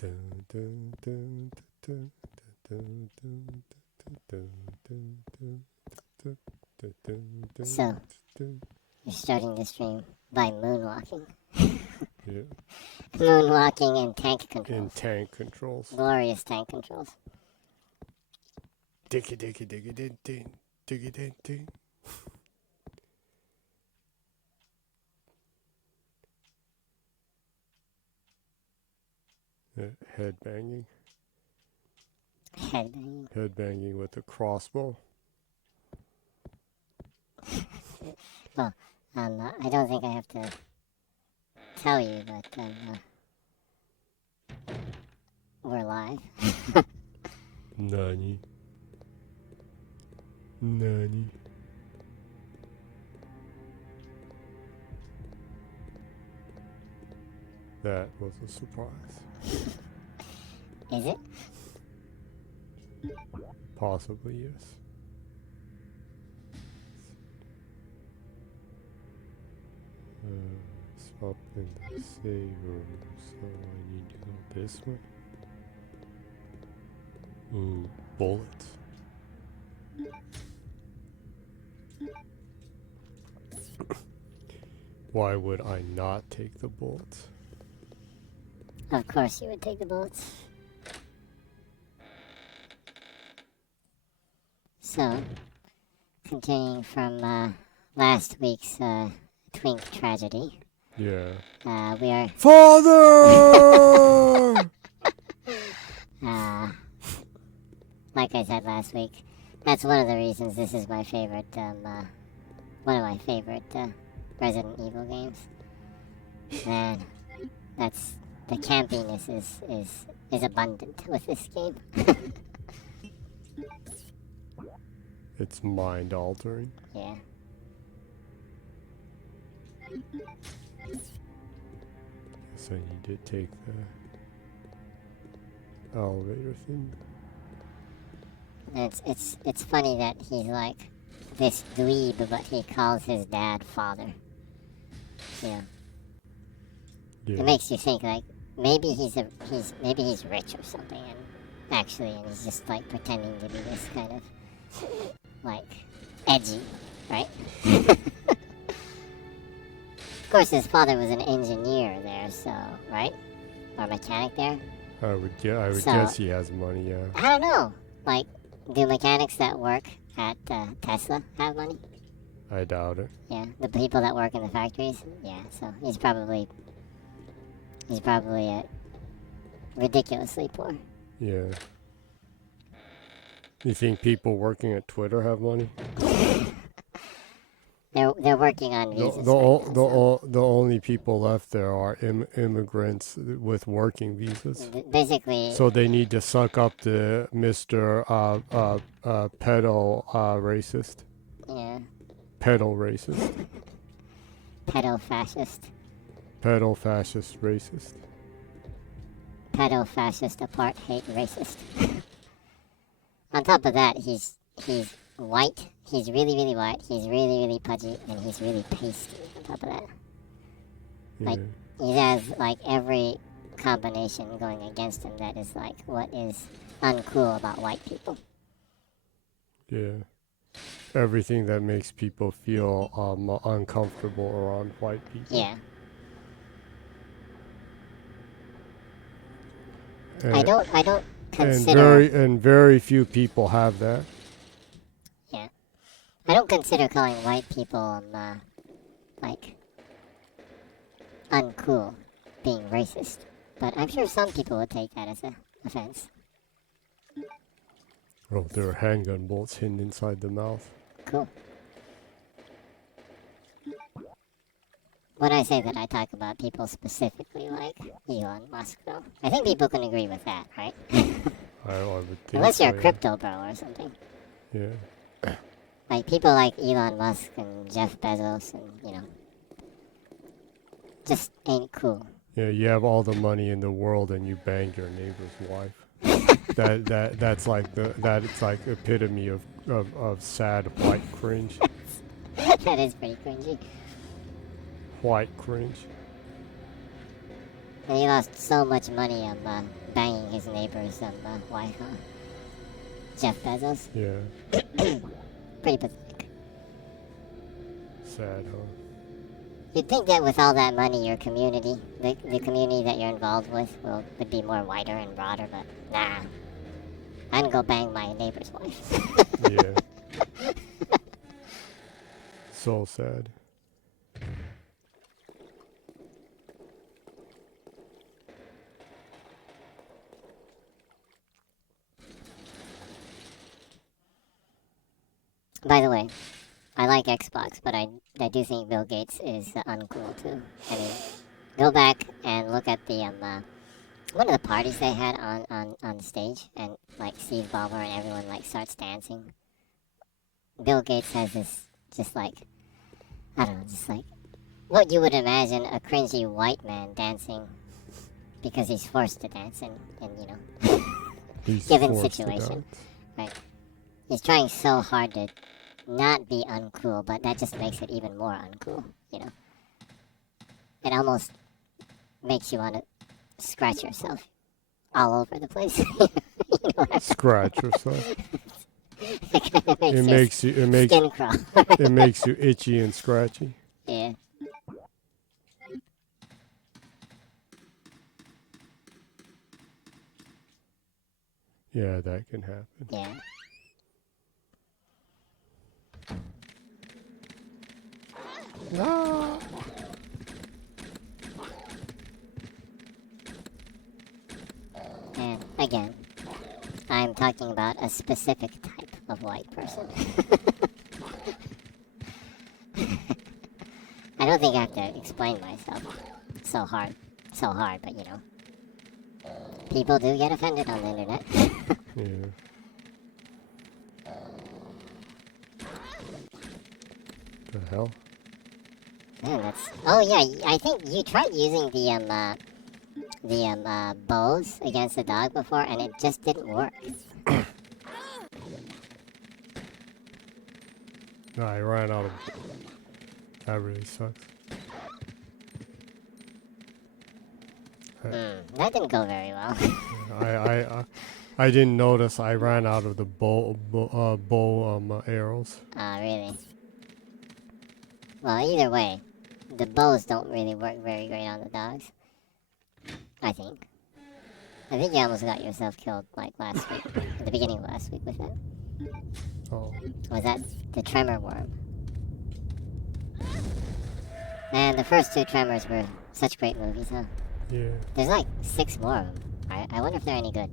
So, you're starting the stream by moonwalking. Yeah. Moonwalking and tank controls. In tank controls. Glorious tank controls. Diggy diggy diggy ding ding. Diggy ding ding. Head banging. Headbanging. Head banging with a crossbow. Well, I don't think I have to tell you, but we're live. Nani. That was a surprise. Is it? Possibly, yes. It's up in the save room, so I need to go this way. Ooh, bullets. Why would I not take the bullets? Of course you would take the bullets. So, continuing from last week's Twink tragedy. Yeah. We are... Father! Like I said last week, that's one of the reasons this is my favorite, one of my favorite Resident Evil games. And that's... the campiness is abundant with this game. It's mind altering. Yeah. So you did take the elevator thing. It's funny that he's like this dweeb, but he calls his dad father. Yeah. It makes you think like maybe he's rich or something, and actually he's just like pretending to be this kind of like edgy, right? Of course, his father was an engineer there, so right, or mechanic there. I would guess he has money. Yeah. I don't know. Like, do mechanics that work at Tesla have money? I doubt it. Yeah, the people that work in the factories. Yeah, so he's probably ridiculously poor. Yeah. You think people working at Twitter have money? They're working on visas. The only people left there are immigrants with working visas. Basically. So they need to suck up to Mr. Pedo racist. Yeah. Pedo racist. Pedo fascist. Pedo fascist racist. Pedo fascist apart hate racist. On top of that, he's white. He's really, really white. He's really, really pudgy, and he's really pasty on top of that. Yeah. Like, he has, like, every combination going against him that is, like, what is uncool about white people. Yeah. Everything that makes people feel uncomfortable around white people. Yeah. I don't consider... And very few people have that. Yeah. I don't consider calling white people, like, uncool, being racist. But I'm sure some people would take that as an offense. Oh, there are handgun bullets hidden inside the mouth. Cool. When I say that, I talk about people specifically like Elon Musk, though. I think people can agree with that, right? I would think Unless you're so, a crypto bro or something. Yeah. Like, people like Elon Musk and Jeff Bezos and, you know, just ain't cool. Yeah, you have all the money in the world and you bang your neighbor's wife. That's like it's like epitome of sad white cringe. That is pretty cringy. White cringe. And he lost so much money on banging his neighbor's wife, huh? Jeff Bezos. Yeah. Pretty pathetic. Sad, huh? You'd think that with all that money, your community, the community that you're involved with, would be more wider and broader, but nah. I'm gonna go bang my neighbor's wife. Yeah. So sad. By the way, I like Xbox, but I do think Bill Gates is uncool too. I mean, go back and look at the one of the parties they had on stage, and like Steve Ballmer and everyone like starts dancing. Bill Gates has this just like, I don't know, just like what you would imagine a cringy white man dancing because he's forced to dance in you know He's given forced to situation, dance. right? He's trying so hard to not be uncool, but that just makes it even more uncool, you know? It almost makes you want to scratch yourself all over the place. You know, Scratch yourself. it kind of It makes your makes skin crawl. it makes you itchy and scratchy. Yeah. Yeah, that can happen. Yeah. Ah. And again, I'm talking about a specific type of white person. I don't think I have to explain myself so hard, but you know, people do get offended on the internet. Yeah. The hell? Man, that's. Oh yeah, I think you tried using the bows against the dog before, and it just didn't work. No, I ran out of. That really sucks. That didn't go very well. I didn't notice. I ran out of the bow arrows. Really? Well, either way, the bows don't really work very great on the dogs. I think. I think you almost got yourself killed like last week, at the beginning of last week with it. Oh. Was that the Tremor worm? Man, the first two Tremors were such great movies, huh? Yeah. There's like 6 more of them. I wonder if they're any good.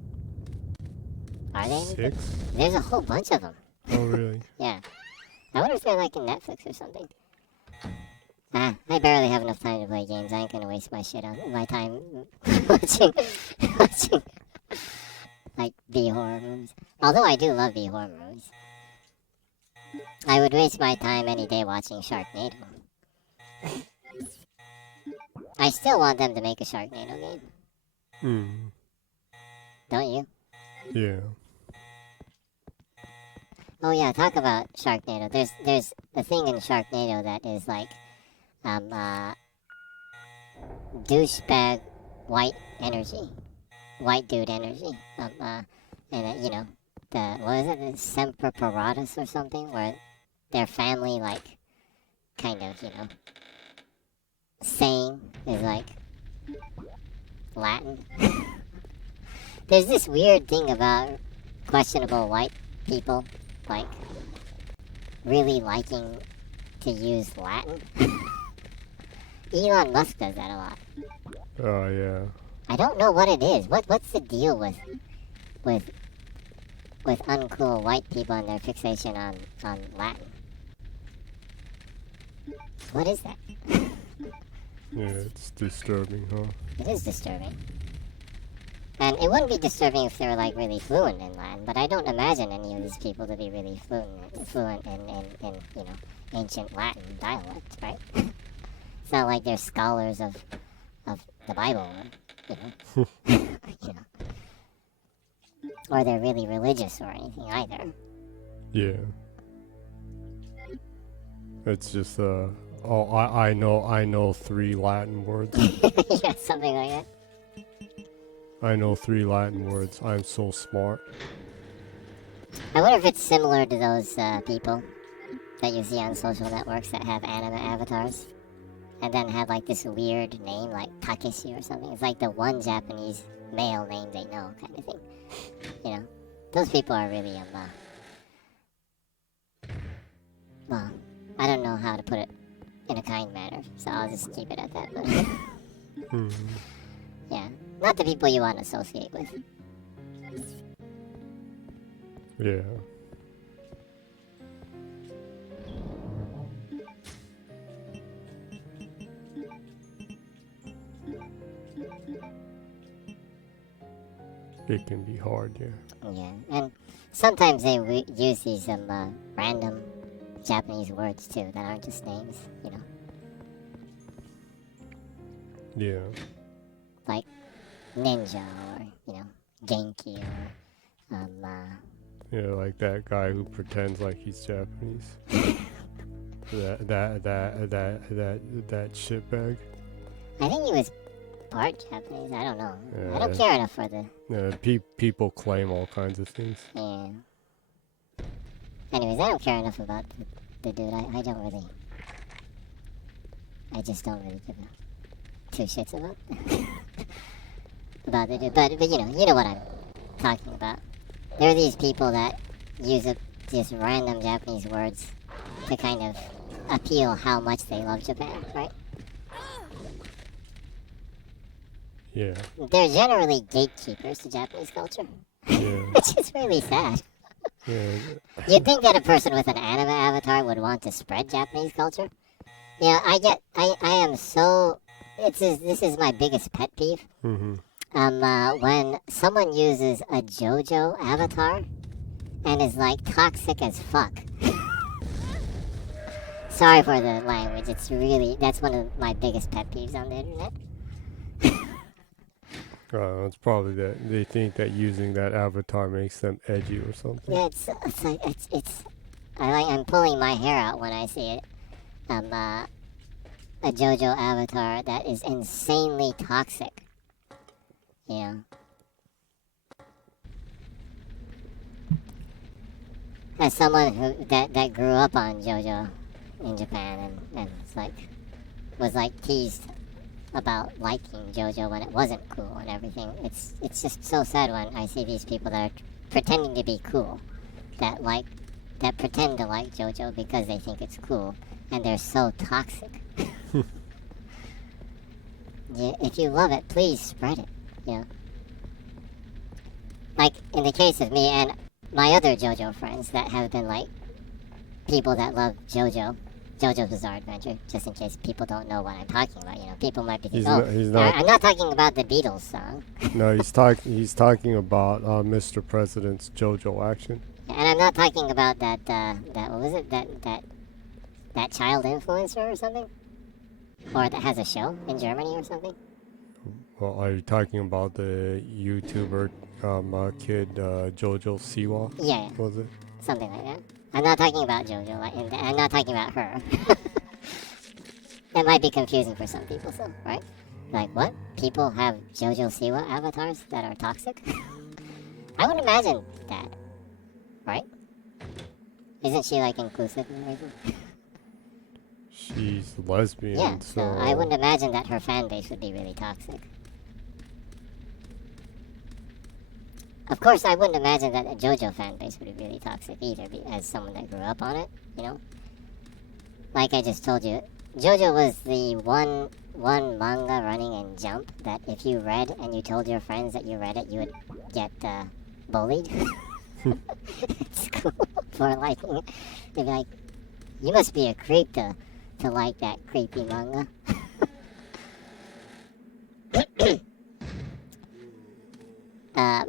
Are they any good? 6? There's a whole bunch of them. Oh, really? Yeah. I wonder if they're like in Netflix or something. I barely have enough time to play games. I ain't gonna waste my time watching like B-horror movies. Although I do love B-horror movies. I would waste my time any day watching Sharknado. I still want them to make a Sharknado game. Don't you? Yeah. Oh yeah, talk about Sharknado. There's a thing in Sharknado that is like douchebag white dude energy. And you know, what is it, the Semper Paratus or something, where their family like kind of, you know, saying is like Latin. There's this weird thing about questionable white people, like really liking to use Latin. Elon Musk does that a lot. Oh, yeah. I don't know what it is. What's the deal with uncool white people and their fixation on Latin? What is that? Yeah, it's disturbing, huh? It is disturbing. And it wouldn't be disturbing if they were like really fluent in Latin, but I don't imagine any of these people to be really fluent in you know, ancient Latin dialect, right? It's not like they're scholars of the Bible, you know. You know. Or they're really religious or anything either. Yeah. It's just I know 3 Latin words. Yeah, something like that. I know 3 Latin words. I'm so smart. I wonder if it's similar to those people that you see on social networks that have anime avatars and then have like this weird name like Takeshi or something. It's like the one Japanese male name they know kind of thing. You know, those people are really well, I don't know how to put it in a kind manner, so I'll just keep it at that. But yeah, not the people you want to associate with. Yeah. It can be hard, yeah. Yeah, and sometimes they use these random Japanese words too that aren't just names, you know. Yeah. Like ninja or, you know, Genki or Yeah, like that guy who pretends like he's Japanese. that shitbag. I think he was part Japanese, I don't know. Yeah, I don't care enough for the people claim all kinds of things. yeah. Anyways, I don't care enough about the dude. I just don't really give a two shits about about the dude. But you know what I'm talking about. There are these people that use just random Japanese words to kind of appeal how much they love Japan, right? Yeah. They're generally gatekeepers to Japanese culture, Yeah. which is really sad. Yeah. You'd think that a person with an anime avatar would want to spread Japanese culture. Yeah, I am so. This is my biggest pet peeve. Mhm. When someone uses a JoJo avatar and is like toxic as fuck. Sorry for the language. That's one of my biggest pet peeves on the internet. It's probably that they think that using that avatar makes them edgy or something. Yeah, I'm pulling my hair out when I see it. A JoJo avatar that is insanely toxic. You know. As someone that grew up on JoJo in Japan and was teased about liking JoJo when it wasn't cool and everything. It's just so sad when I see these people that are pretending to be cool, that pretend to like JoJo because they think it's cool, and they're so toxic. Yeah, if you love it, please spread it. You know, like in the case of me and my other JoJo friends that have been like people that love JoJo's Bizarre Adventure, just in case people don't know what I'm talking about. You know, people might be thinking, I'm not talking about the Beatles song. No, he's talking about Mr. President's JoJo action. And I'm not talking about that what was it, that child influencer or something? Or that has a show in Germany or something? Well, are you talking about the YouTuber kid JoJo Siwa? Yeah. Was it? Something like that. I'm not talking about JoJo, I'm not talking about her. That might be confusing for some people, so, right? Like, what? People have JoJo Siwa avatars that are toxic? I would imagine that, right? Isn't she, like, inclusive and everything? She's lesbian, yeah, so I wouldn't imagine that her fan base would be really toxic. Of course, I wouldn't imagine that a JoJo fan base would be really toxic either, as someone that grew up on it, you know? Like I just told you, JoJo was the one manga running in Jump that if you read and you told your friends that you read it, you would get bullied. It's cool for liking it. They'd be like, you must be a creep to like that creepy manga.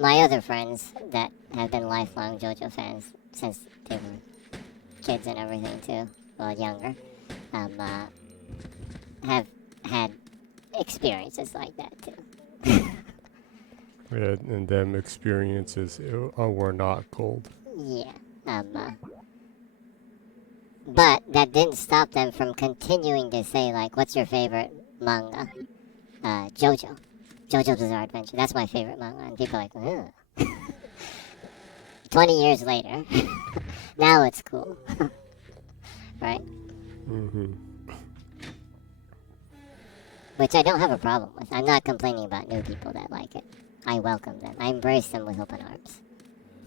My other friends that have been lifelong JoJo fans since they were kids and everything too, well, younger, have had experiences like that too. Yeah, and them experiences were not cold. Yeah, but that didn't stop them from continuing to say, like, what's your favorite manga? JoJo. JoJo's Bizarre Adventure. That's my favorite manga. And people are like, ugh. 20 years later, now it's cool. Right? Mm-hmm. Which I don't have a problem with. I'm not complaining about new people that like it. I welcome them. I embrace them with open arms.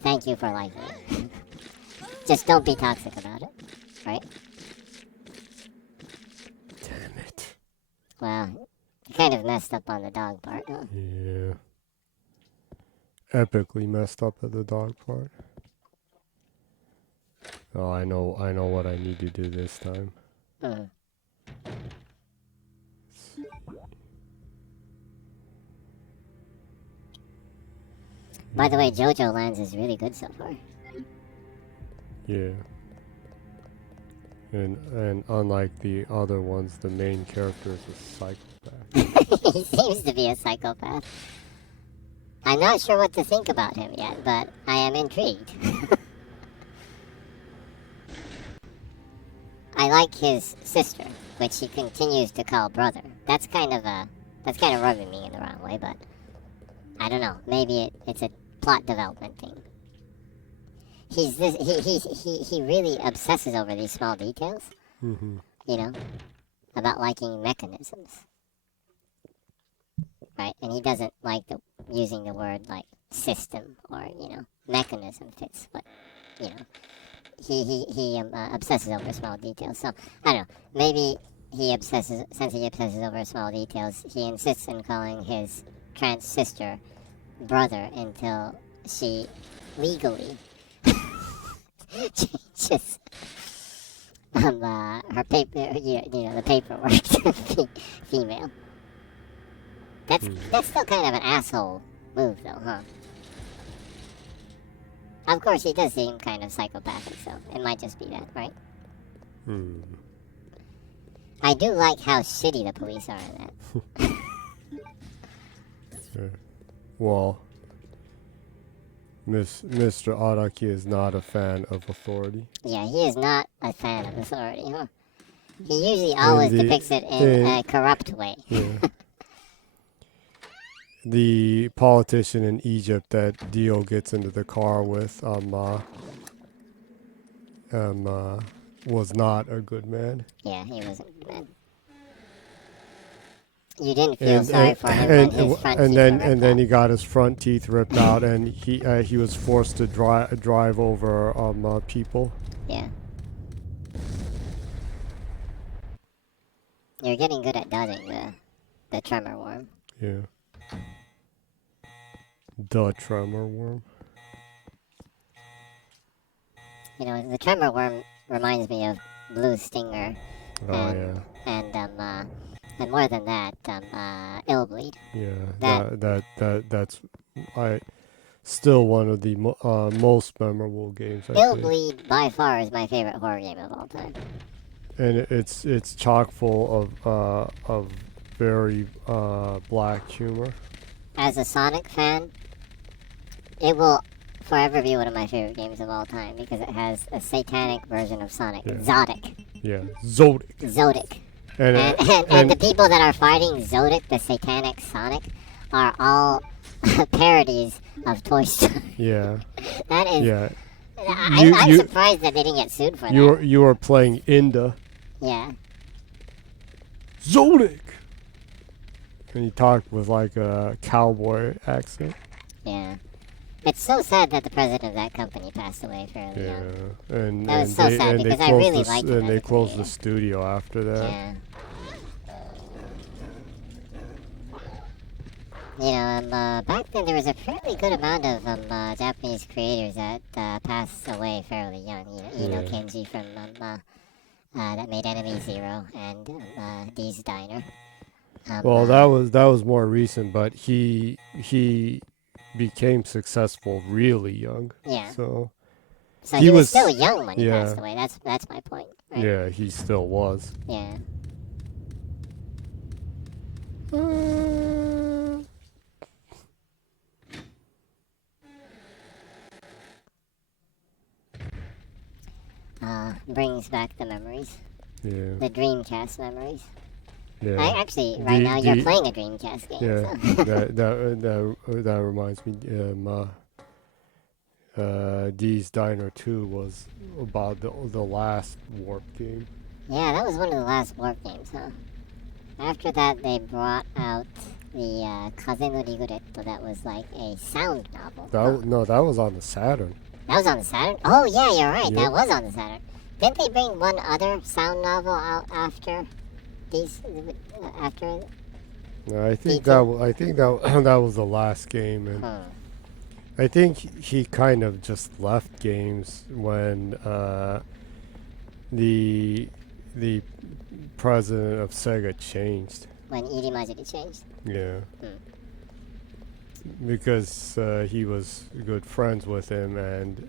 Thank you for liking it. Just don't be toxic about it. Right? Damn it. Well, you kind of messed up on the dog part, huh? Yeah. Epically messed up at the dog part. Oh, I know what I need to do this time. Mm. By the way, JoJo Lands is really good so far. Yeah. And unlike the other ones, the main character is a psychopath. He seems to be a psychopath. I'm not sure what to think about him yet, but I am intrigued. I like his sister, which he continues to call brother. That's kind of rubbing me in the wrong way, but I don't know. Maybe it's a plot development thing. He really obsesses over these small details. Mm-hmm. You know, about liking mechanisms. Right? And he doesn't like using the word like system or, mechanism fits what, he obsesses over small details. So, I don't know, maybe since he obsesses over small details, he insists on calling his trans sister brother until she legally changes her paper, the paperwork to female. That's still kind of an asshole move, though, huh? Of course, he does seem kind of psychopathic, so it might just be that, right? I do like how shitty the police are in that. Well, Mr. Araki is not a fan of authority. Yeah, he is not a fan of authority, huh? He usually always depicts it in a corrupt way. Yeah. The politician in Egypt that Dio gets into the car with was not a good man. Yeah, he wasn't a good man. You didn't feel sorry for him when his front teeth were ripped and then out. he got his front teeth ripped out, and he was forced to drive over people. Yeah. You're getting good at dodging the tremor worm. Yeah. The tremor worm. The tremor worm reminds me of Blue Stinger. Oh yeah. And more than that, Illbleed. Yeah. That's still one of the most memorable games. I think. Illbleed by far is my favorite horror game of all time. And it's chock full of very black humor. As a Sonic fan, it will forever be one of my favorite games of all time because it has a satanic version of Sonic, Zodic. Yeah, Zodic. Zodic. And And the people that are fighting Zodic, the satanic Sonic, are all parodies of Toy Story. Yeah. That is. Yeah. I'm surprised that they didn't get sued for that. You were playing Inda. Yeah. Zodic. And he talked with like a cowboy accent. Yeah. It's so sad that the president of that company passed away fairly young. And That was so sad because I really liked him. And they closed the studio after that. Yeah. Back then there was a fairly good amount of Japanese creators that passed away fairly young. Ino Kenji from that made Enemy Zero and Dee's Diner. Well, that was more recent, but he became successful really young. Yeah. So he was still young when he passed away. That's my point. Right? Yeah, he still was. Yeah. Brings back the memories. Yeah. The Dreamcast memories. Yeah. Actually, right now you're playing a Dreamcast game. Yeah. So. that reminds me. D's Diner 2 was about the last Warp game. Yeah, that was one of the last Warp games, huh? After that, they brought out the Kaze no Rigoretto. That was like a sound novel. No, that was on the Saturn. That was on the Saturn? Oh, yeah, you're right. Yep. That was on the Saturn. Didn't they bring one other sound novel out after these? After? No, I think that that was the last game, and I think he kind of just left games when the president of Sega changed. When Iri Majiri changed? Yeah. Because he was good friends with him, and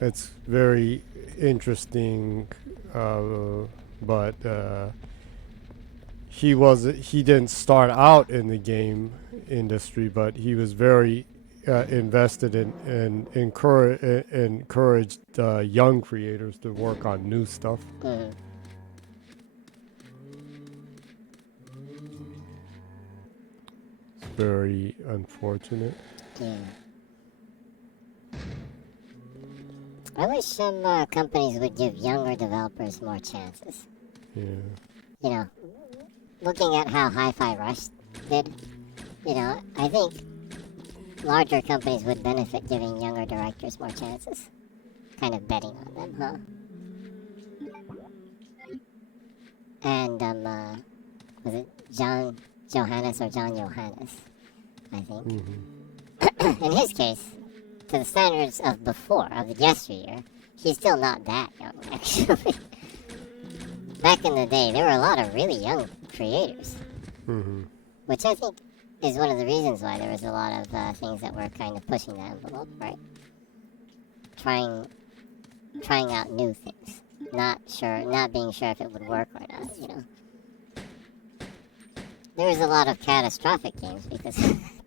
it's very interesting, but he didn't start out in the game industry, but he was very invested in encouraged young creators to work on new stuff. It's very unfortunate. Yeah. I wish some companies would give younger developers more chances. Yeah. You know, looking at how Hi-Fi Rush did, I think larger companies would benefit giving younger directors more chances. Kind of betting on them, huh? And, was it John Johannes or John Johannes, I think. Mm-hmm. In his case, to the standards of before, of the yesteryear, he's still not that young, actually. Back in the day, there were a lot of really young creators. Mm-hmm. Which I think is one of the reasons why there was a lot of things that were kind of pushing the envelope, right? Trying out new things. Not being sure if it would work or not, There was a lot of catastrophic games because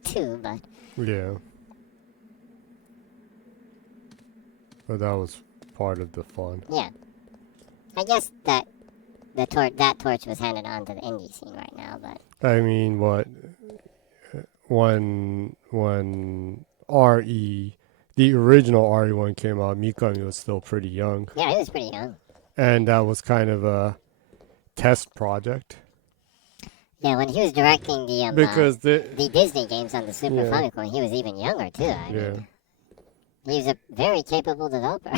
too, but Yeah. But that was part of the fun. yeah. I guess that that torch was handed on to the indie scene right now, but I mean, when the original RE1 came out, Mikami was still pretty young. yeah, he was pretty young. And that was kind of a test project. Yeah, when he was directing Because the Disney games on the Super Yeah. Famicom, he was even younger too. I Yeah. mean, he was a very capable developer.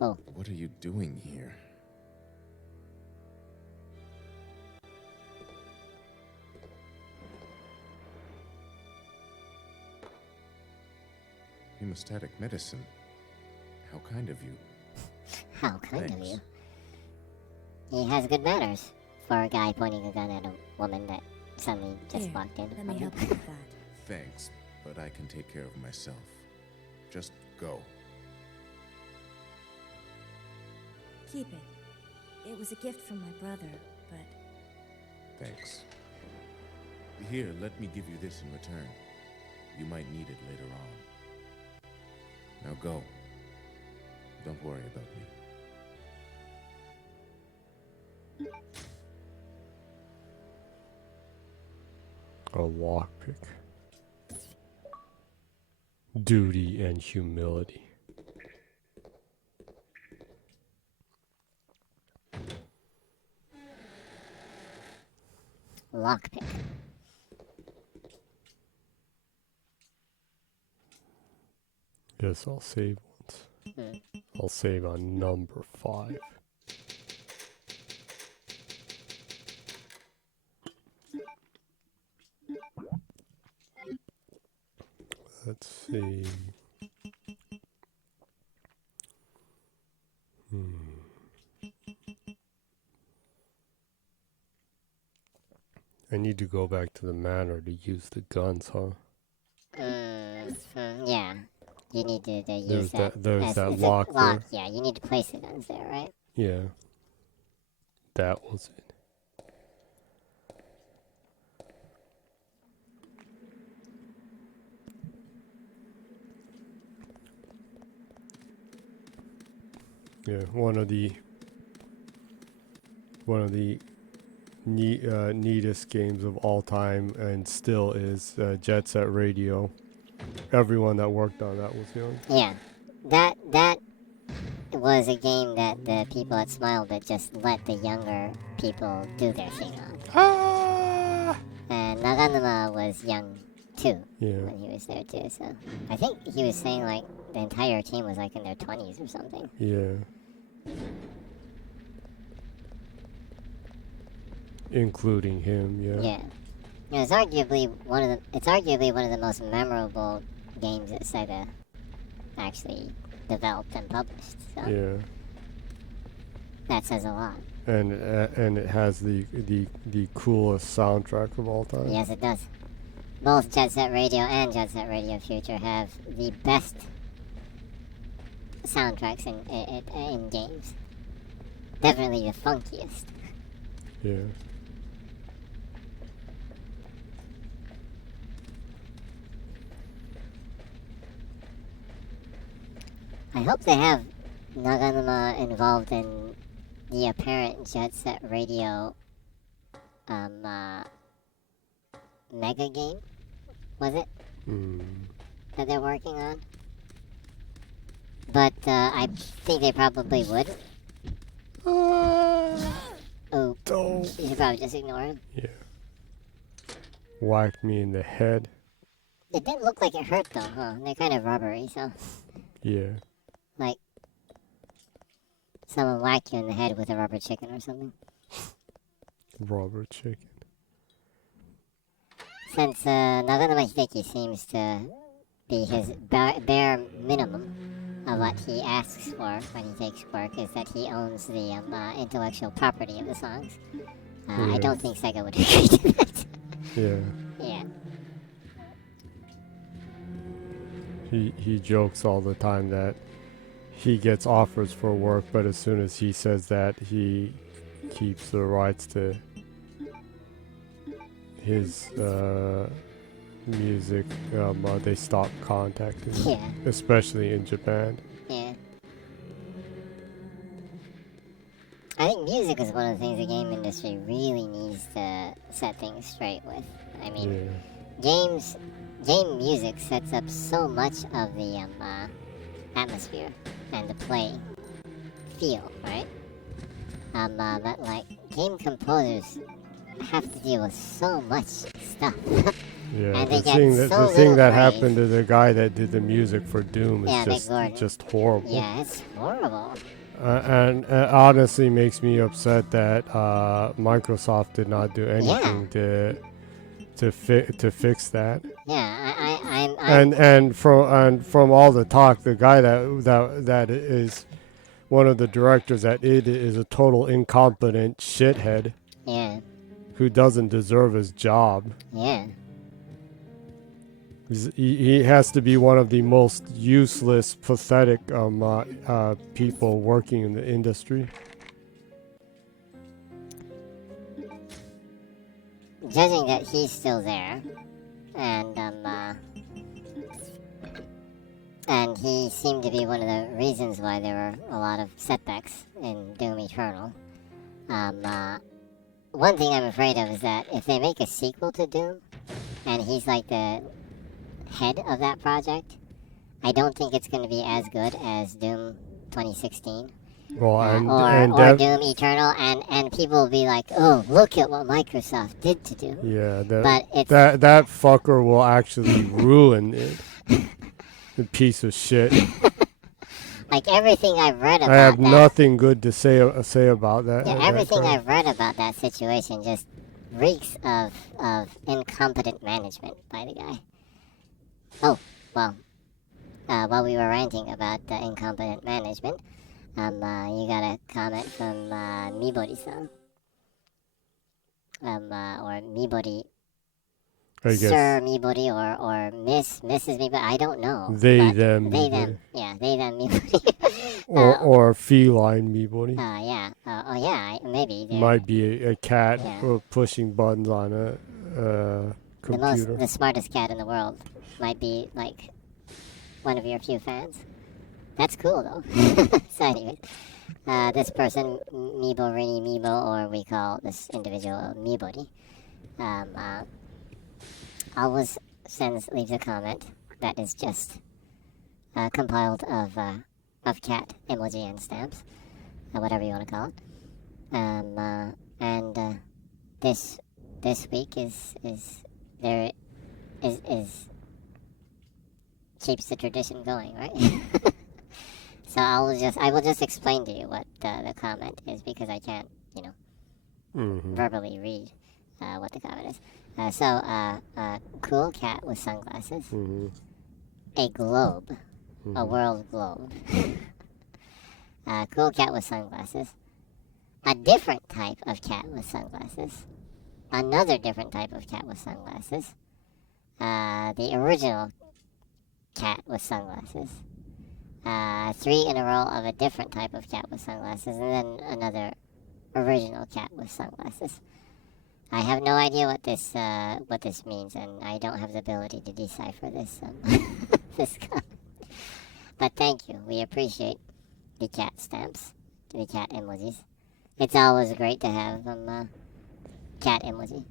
Oh, What are you doing here? Hemostatic medicine. How kind of you. how kind of Thanks. you. He has good manners for a guy pointing a gun at a woman that suddenly just Here, walked in. let me help you with that. Thanks, but I can take care of myself. Just go. Keep it. It was a gift from my brother, but Thanks. Here, let me give you this in return. You might need it later on. Now go. Don't worry about me. A lockpick. Duty and humility. Lockpick. Yes, I'll save once. I'll save on number 5. Let's see. I need to go back to the manor to use the guns, huh? Yeah. You need to use There's that. there's as- that it's a lock there. Yeah, you need to place the guns there, right? Yeah. That was it. Yeah, one one of the neatest games of all time, and still is Jet Set Radio. Everyone that worked on that was young. Yeah, that was a game that the people at Smilebit just let the younger people do their thing on. Ah! And Naganuma was young too Yeah. when he was there too. So I think he was saying like the entire team was like in their 20s or something. Yeah. Including him, yeah. Yeah. Yeah, it's arguably one of the most memorable games that Sega actually developed and published. So Yeah. that says a lot. And it has the coolest soundtrack of all time. Yes, it does. Both Jet Set Radio and Jet Set Radio Future have the best soundtracks in games. Definitely the funkiest. Yeah. I hope they have Naganuma involved in the apparent Jet Set Radio mega game, was it? That they're working on? But I think they probably would. Oh, Don't. you should probably just ignore him. Yeah. Whacked me in the head. It didn't look like it hurt though, huh? They're kind of rubbery, so Yeah. like someone whacked you in the head with a rubber chicken or something. Rubber chicken. Since Naganuma Hideki seems to be his bare minimum of what he asks for when he takes work is that he owns the intellectual property of the songs. I don't think Sega would agree to that. Yeah. Yeah. He jokes all the time that he gets offers for work, but as soon as he says that, he keeps the rights to his music. They stop contacting him, Yeah. especially in Japan. Yeah. I think music is one of the things the game industry really needs to set things straight with. I mean, game music sets up so much of the atmosphere and the play feel, right? But like game composers have to deal with so much stuff. Yeah, And the they get thing so that the thing little that praise. happened to the guy that did the music for Doom Yeah, Nick is Gordon. just horrible. Yeah, it's horrible. And it honestly makes me upset that Microsoft did not do anything to fix that. Yeah, I'm And from all the talk, the guy that is one of the directors at id is a total incompetent shithead yeah, who doesn't deserve his job. yeah. He has to be one of the most useless, pathetic people working in the industry. Judging that he's still there, and he seemed to be one of the reasons why there were a lot of setbacks in Doom Eternal. One thing I'm afraid of is that if they make a sequel to Doom, and he's like the head of that project, I don't think it's going to be as good as Doom 2016. Well, or Doom Eternal, and people will be like, "Oh, look at what Microsoft did to Doom." yeah, But it's that fucker will actually ruin it. The piece of shit. like everything I've read about I have that. nothing good to say about that. Yeah, that everything guy. I've read about that situation just reeks of incompetent management by the guy. Oh, well, while we were ranting about incompetent management, you got a comment from Mibori-san. Or Mibori, I guess Sir Mibori, or Mrs. Mibori, I don't know. They, but them, They, Mibori. them, yeah, they, them, Mibori. or feline Mibori. Yeah, maybe. they're- Might be a cat Yeah. Pushing buttons on a computer. the smartest cat in the world might be like one of your few fans. That's cool though. So anyway, this person, Meebo, Rini Meebo, or we call this individual Meebody, always leaves a comment that is just compiled of cat emoji and stamps, whatever you want to call it. And this week is keeps the tradition going, right? So I will just explain to you what the comment is, because I can't, verbally read what the comment is. Cool cat with sunglasses, a globe, a world globe. Cool cat with sunglasses, a different type of cat with sunglasses, another different type of cat with sunglasses, the original cat with sunglasses, 3 in a row of a different type of cat with sunglasses, and then another original cat with sunglasses. I have no idea what this means, and I don't have the ability to decipher this this comment. But thank you. We appreciate the cat stamps, the cat emojis. It's always great to have cat emoji.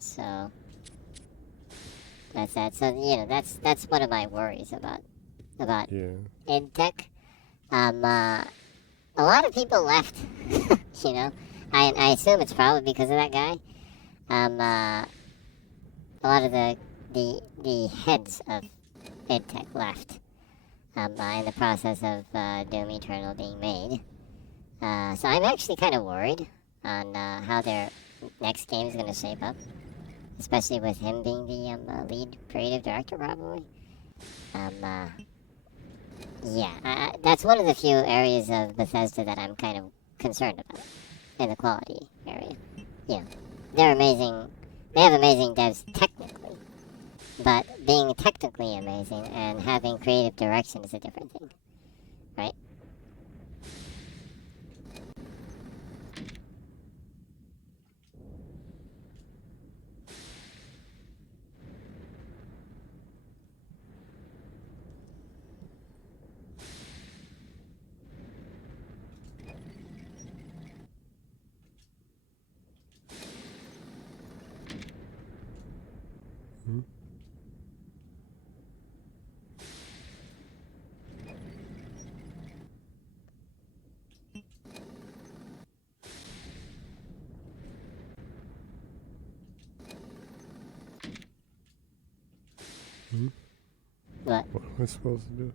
So that's that. So that's one of my worries about EdTech. A lot of people left. I assume it's probably because of that guy. A lot of the heads of EdTech left. In the process of Doom Eternal being made. So I'm actually kind of worried on how their next game is going to shape up, especially with him being the lead creative director, probably. That's one of the few areas of Bethesda that I'm kind of concerned about in the quality area. They're amazing. They have amazing devs technically, but being technically amazing and having creative direction is a different thing, right? What am I supposed to do?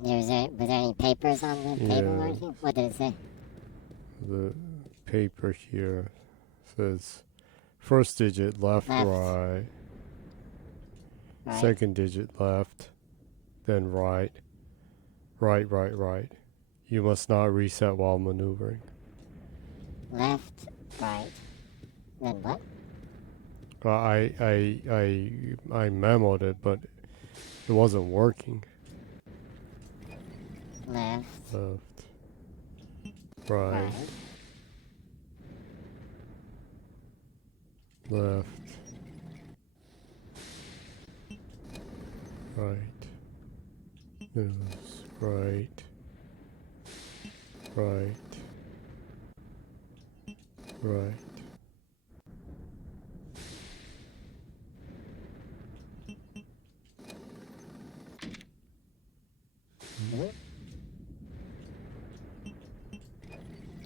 Was there any papers on the table or anything? What did it say? The paper here says first digit left. Right. Second digit left, then right. Right. You must not reset while maneuvering. Left, right, then what? I memoed it, but it wasn't working. Left. Right. Left. Right. Yes. Right.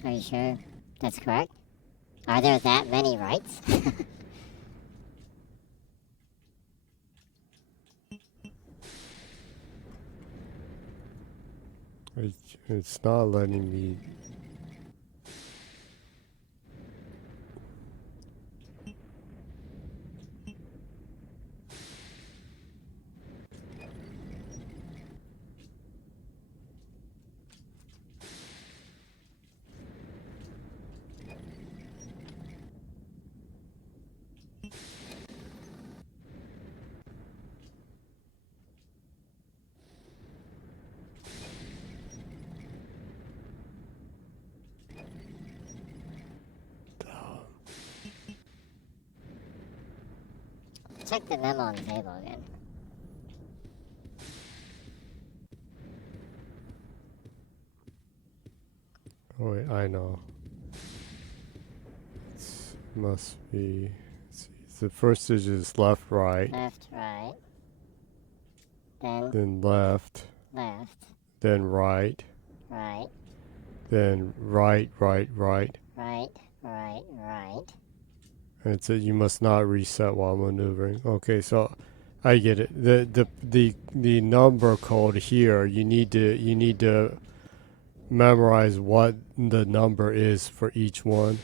Are you sure that's correct? Are there that many rights? It's not letting me. check the memo on the table again. Oh wait, I know. Must be. Let's see. The first digit is left, right. Left, right. Then left. Left. Then right. Right. Then right. Right, right, right. And it said you must not reset while maneuvering. Okay, so I get it. The number code here, you need to memorize what the number is for each one.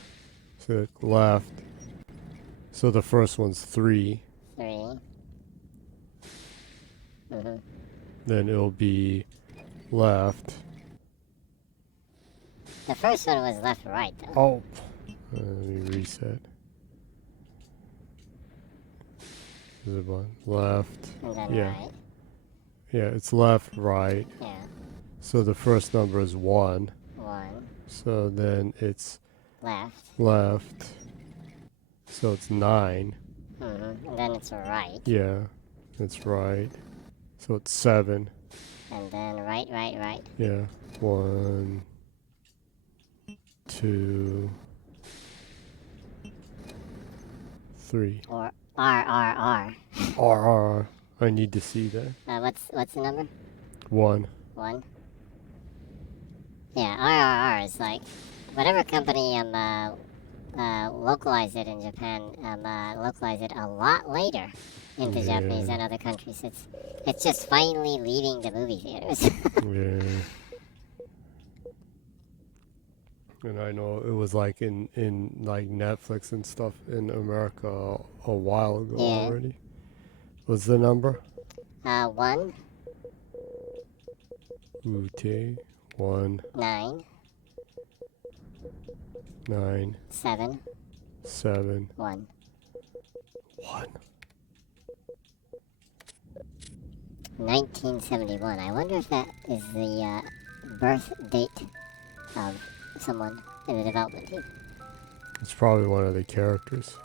So left. So the first one's 3. 3. Mm-hmm. Then it'll be left. The first one was left, right, though. Oh. Let me reset. Is it one? Left. And then Yeah. right. Yeah, it's left, right. Yeah. So the first number is 1. 1. So then it's Left. left. So it's 9. Mm-hmm. And then it's right. Yeah, it's right. So it's 7. And then right, right, right. Yeah. 1, 2, 3. Or R, R, R. R. I need to see that. What's the number? 1. 1. Yeah, RRR is like whatever company localized it in Japan, localized it a lot later into Japanese than other countries. It's just finally leaving the movie theaters. Yeah. And I know it was like in like Netflix and stuff in America a while ago already. What's the number? 1. Okay. 1, 9. 9, 7. 7, 1. 1. 1971. I wonder if that is the birth date of someone in the development team. It's probably one of the characters.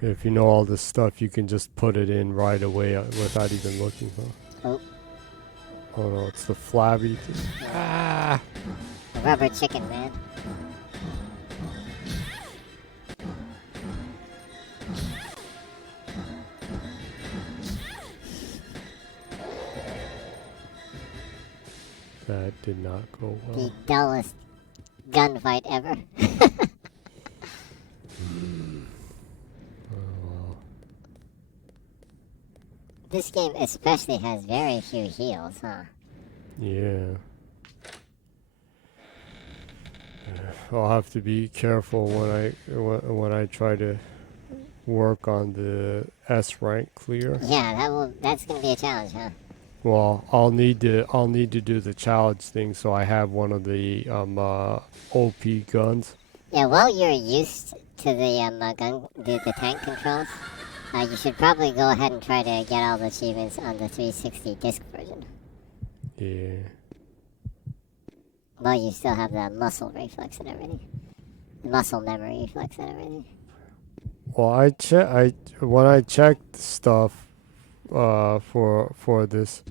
If you know all this stuff, you can just put it in right away without even looking. Oh. Oh no, it's the flabby thing. Ah! The rubber chicken, man. That did not go well. The dullest gunfight ever. This game especially has very few heals, huh? Yeah. I'll have to be careful when I try to work on the S rank clear. Yeah, that's gonna be a challenge, huh? Well, I'll need to do the challenge thing so I have one of the OP guns. Yeah, while you're used to the tank controls, you should probably go ahead and try to get all the achievements on the 360 disc version. Yeah. Well, you still have the muscle reflex and everything. The muscle memory reflex and everything. Well, when I checked stuff for this.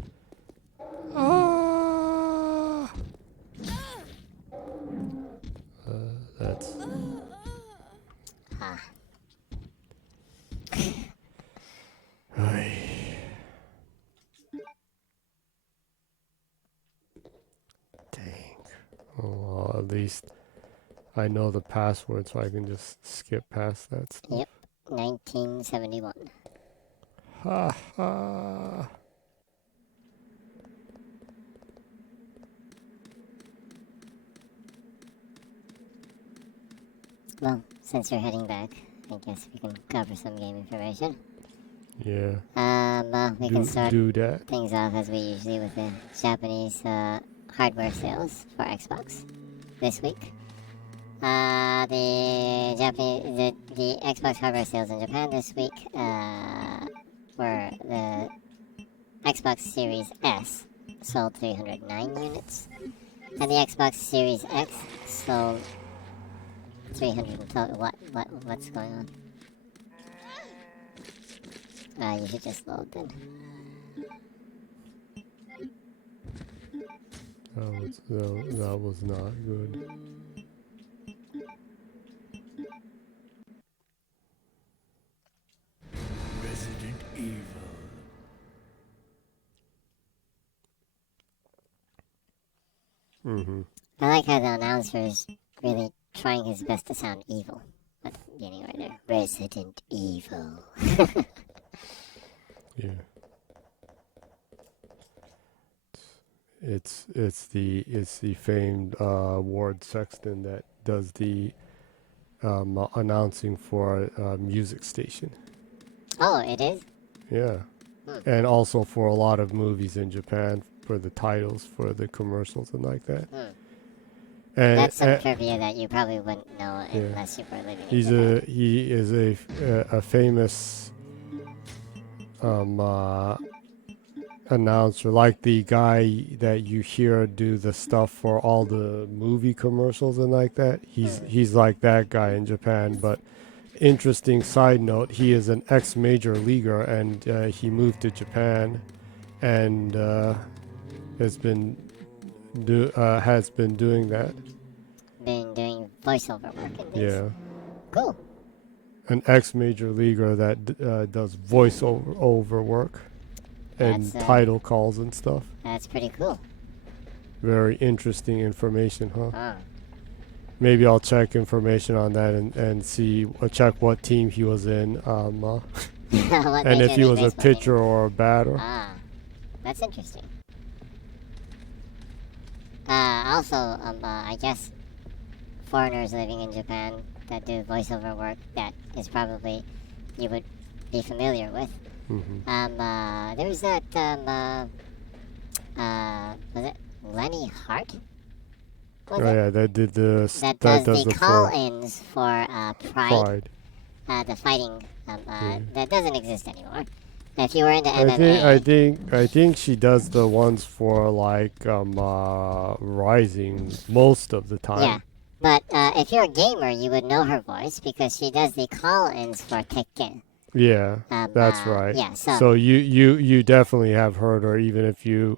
That's. Dang. Oh, well, at least I know the password, so I can just skip past that stuff. Yep, 1971. Ha ha. Well, since you're heading back, I guess we can cover some game information. Yeah. We can start do that. things off as we usually with the Japanese hardware sales for Xbox this week. The Xbox hardware sales in Japan this week were the Xbox Series S sold 309 units, and the Xbox Series X sold 300 total. What's going on? You should just load then. That was not good. Resident Evil. Mm-hmm. I like how the announcer is really trying his best to sound evil at the beginning right there. Resident Evil. Yeah. It's the famed Ward Sexton that does the announcing for a music station. Oh, it is? Yeah. Hmm. And also for a lot of movies in Japan for the titles for the commercials and like that. Hmm. And That's some trivia that you probably wouldn't know yeah. unless you were living in Japan. He is a famous announcer, like the guy that you hear do the stuff for all the movie commercials and like that. He's like that guy in Japan. But interesting side note, he is an ex-major leaguer, and he moved to Japan, and has been doing that. Been doing voiceover work and things. Yeah. Cool. An ex-major leaguer that does voiceover work and That's, title calls and stuff. That's pretty cool. Very interesting information, huh? Oh. Maybe I'll check information on that and see, check what team he was in, What and if Major he League was a Baseball team? pitcher or a batter. Ah, that's interesting. Also, I guess foreigners living in Japan that do voiceover work, that is probably you would be familiar with. Mm-hmm. There was that, was it Lenny Hart? Was it? Yeah, that did the That does the call-ins for Pride. Pride. The fighting, that doesn't exist anymore. If you were into MMA, I think she does the ones for like Rising most of the time. yeah. But if you're a gamer, you would know her voice because she does the call-ins for Tekken. Yeah, that's right. Yeah, so you definitely have heard her, even if you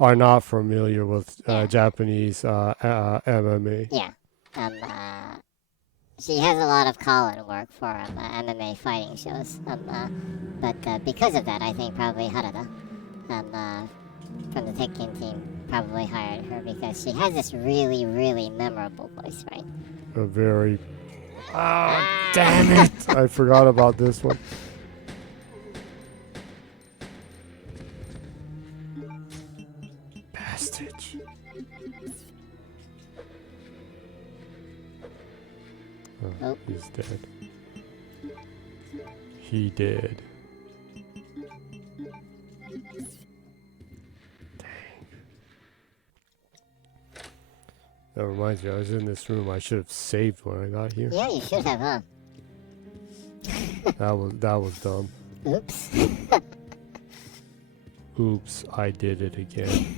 are not familiar with Japanese MMA. Yeah. She has a lot of call-in work for MMA fighting shows. But because of that, I think probably Harada from the Tekken team probably hired her because she has this really, really memorable voice, right? A very... damn it! I forgot about this one. Bastard. Oh. He's dead. He did. That reminds me, I was in this room. I should have saved when I got here. Yeah, you should have, huh? That was dumb. Oops. Oops, I did it again.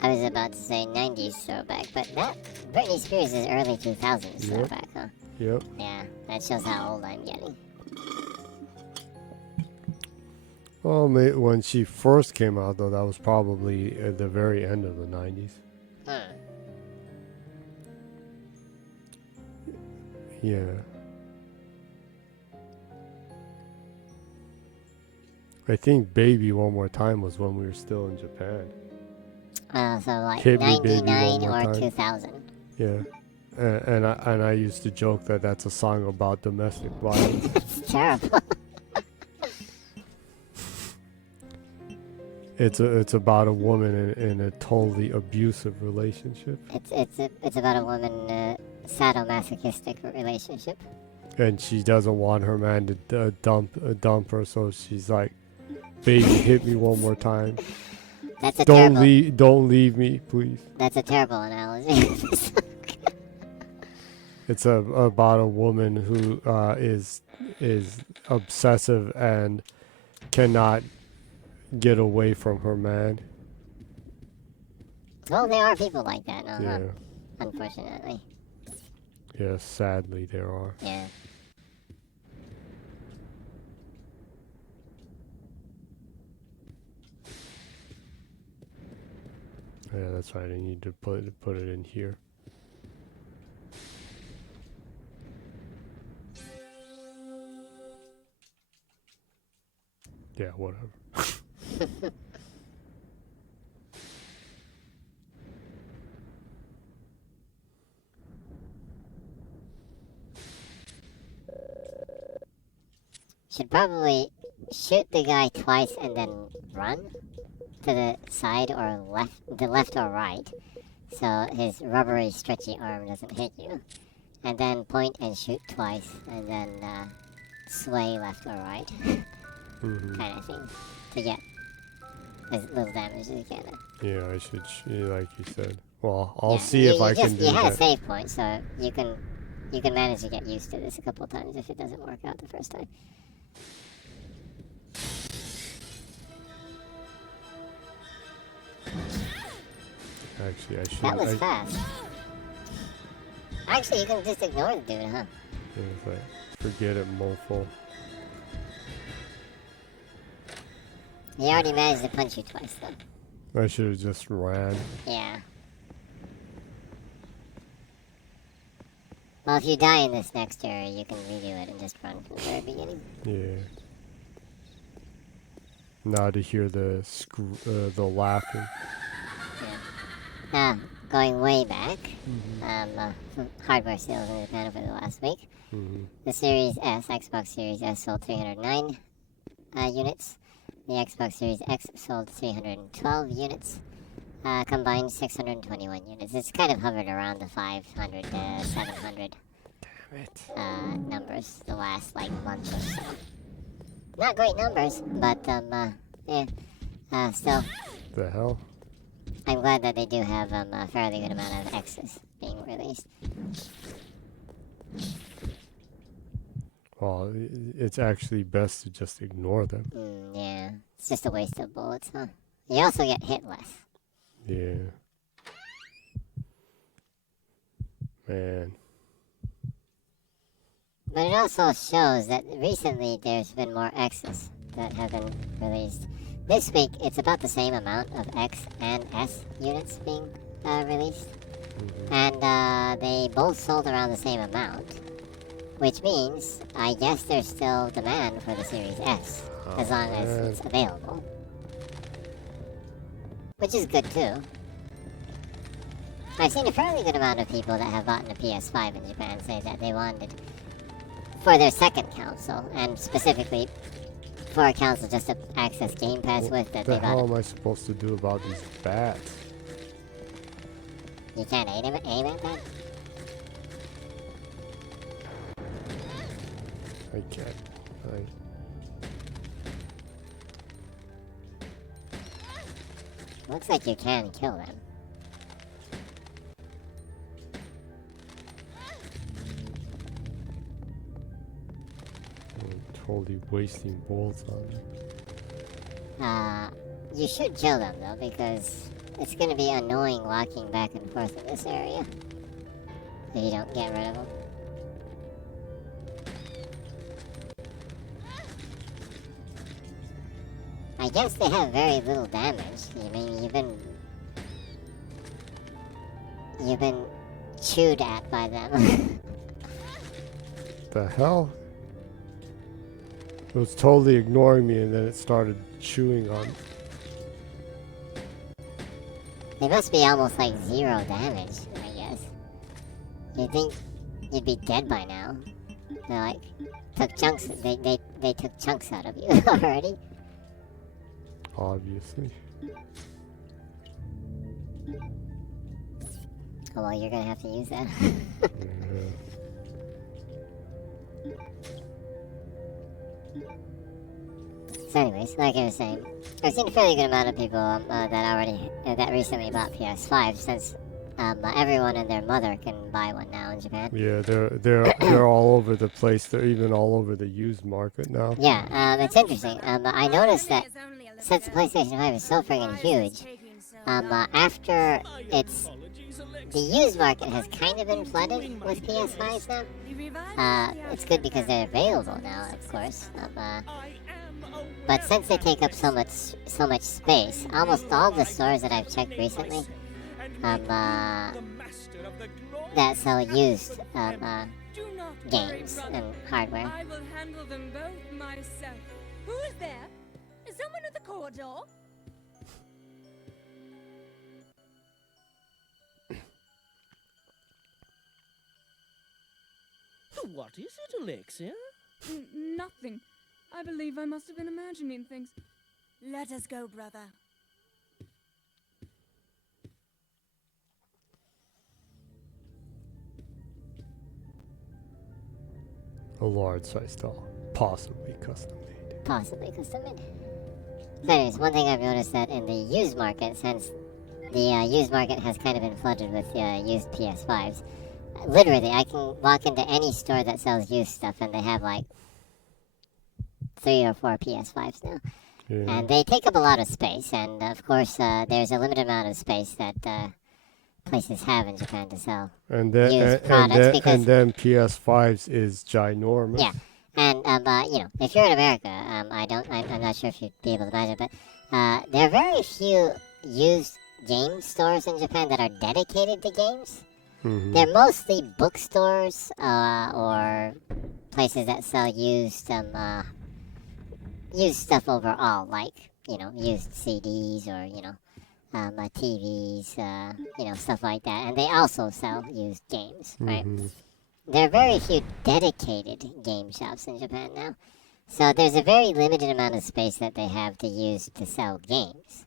I was about to say 90s throwback, but that Britney Spears is early 2000s throwback, huh? Yep. Yeah, that shows how old I'm getting. Well, when she first came out, though, that was probably at the very end of the 90s. Yeah. I think Baby One More Time was when we were still in Japan. So like Hit Me, Baby, 99 One More or Time. 2000. Yeah. And I used to joke that that's a song about domestic violence. It's terrible. It's about a woman in a totally abusive relationship. It's about a woman in a sadomasochistic relationship. And she doesn't want her man to dump her, so she's like, "Baby, hit me one more time. That's a Don't terrible. don't leave me, please." That's a terrible analogy. It's about a woman who is obsessive and cannot get away from her man. Well, there are people like that, Yeah. unfortunately. Yeah, sadly there are. Yeah. Yeah, that's right. I need to put it in here. Yeah, whatever. Should probably shoot the guy twice and then run to the side or left or right, so his rubbery, stretchy arm doesn't hit you. And then point and shoot twice, and then sway left or right, kind of thing, to get as little damage as you can. Yeah, I should, like you said. Well, I'll Yeah, see if I can do You had a that. save point, so you can manage to get used to this a couple of times if it doesn't work out the first time. Actually, I should. That was fast. Actually, you can just ignore the dude, huh? Yeah, if I forget it, mofo. He already managed to punch you twice, though. I should have just ran. Yeah. Well, if you die in this next area, you can redo it and just run from the very beginning. Yeah. Now to hear the laughing. Yeah. Going way back, hardware sales in Japan over the last week. The Series S, Xbox Series S, sold 309 units. The Xbox Series X sold 312 units. Combined 621 units. It's kind of hovered around the 500 to 700 numbers the last month or so. Not great numbers, but still. The hell? I'm glad that they do have a fairly good amount of X's being released. Well, it's actually best to just ignore them. Yeah, it's just a waste of bullets, huh? You also get hit less. Yeah. Man. But it also shows that recently there's been more X's that have been released. This week, it's about the same amount of X and S units being released. And they both sold around the same amount. Which means, I guess there's still demand for the Series S, as long as it's available. Which is good too. I've seen a fairly good amount of people that have bought a PS5 in Japan say that they wanted, for their second console, and specifically for a console just to access Game Pass with, that What they the hell got. am I supposed to do about these bats? You can't aim at that? I can't. Looks like you can kill them. I'm totally wasting bullets on them. You should kill them though, because it's gonna be annoying walking back and forth in this area if you don't get rid of them. I guess they have very little damage. I mean, you've been chewed at by them. The hell? It was totally ignoring me and then it started chewing on me. They must be almost like 0 damage, I guess. You'd think you'd be dead by now. They took chunks. They took chunks out of you already. Obviously. Oh well, you're gonna have to use that. Yeah. So anyways, like I was saying, I've seen a fairly good amount of people that recently bought PS5, since everyone and their mother can buy one now in Japan. Yeah, they're all over the place. They're even all over the used market now. Yeah, it's interesting. I noticed that since the PlayStation 5 is so friggin' huge, After the used market has kind of been flooded with PS5s now. It's good because they're available now, of course. But since they take up so much space, almost all the stores that I've checked recently, that sell used games and hardware. I will handle them both myself. Who is there? Is someone at the corridor? What is it, Alexia? Nothing. I believe I must have been imagining things. Let us go, brother. A large size doll, possibly custom made. Possibly custom made. So anyways, one thing I've noticed that in the used market, since the used market has kind of been flooded with used PS5s, literally I can walk into any store that sells used stuff and they have like 3 or 4 PS5s now. Yeah. And they take up a lot of space, and of course there's a limited amount of space that places have in Japan to sell And then used products because and then PS5s is ginormous. yeah, and you know, if you're in America, I'm not sure if you'd be able to imagine, but there are very few used game stores in Japan that are dedicated to games. Mm-hmm. They're mostly bookstores or places that sell used stuff overall, like, you know, used CDs or, you know, TVs, you know, stuff like that. And they also sell used games, right? Mm-hmm. There are very few dedicated game shops in Japan now. So there's a very limited amount of space that they have to use to sell games.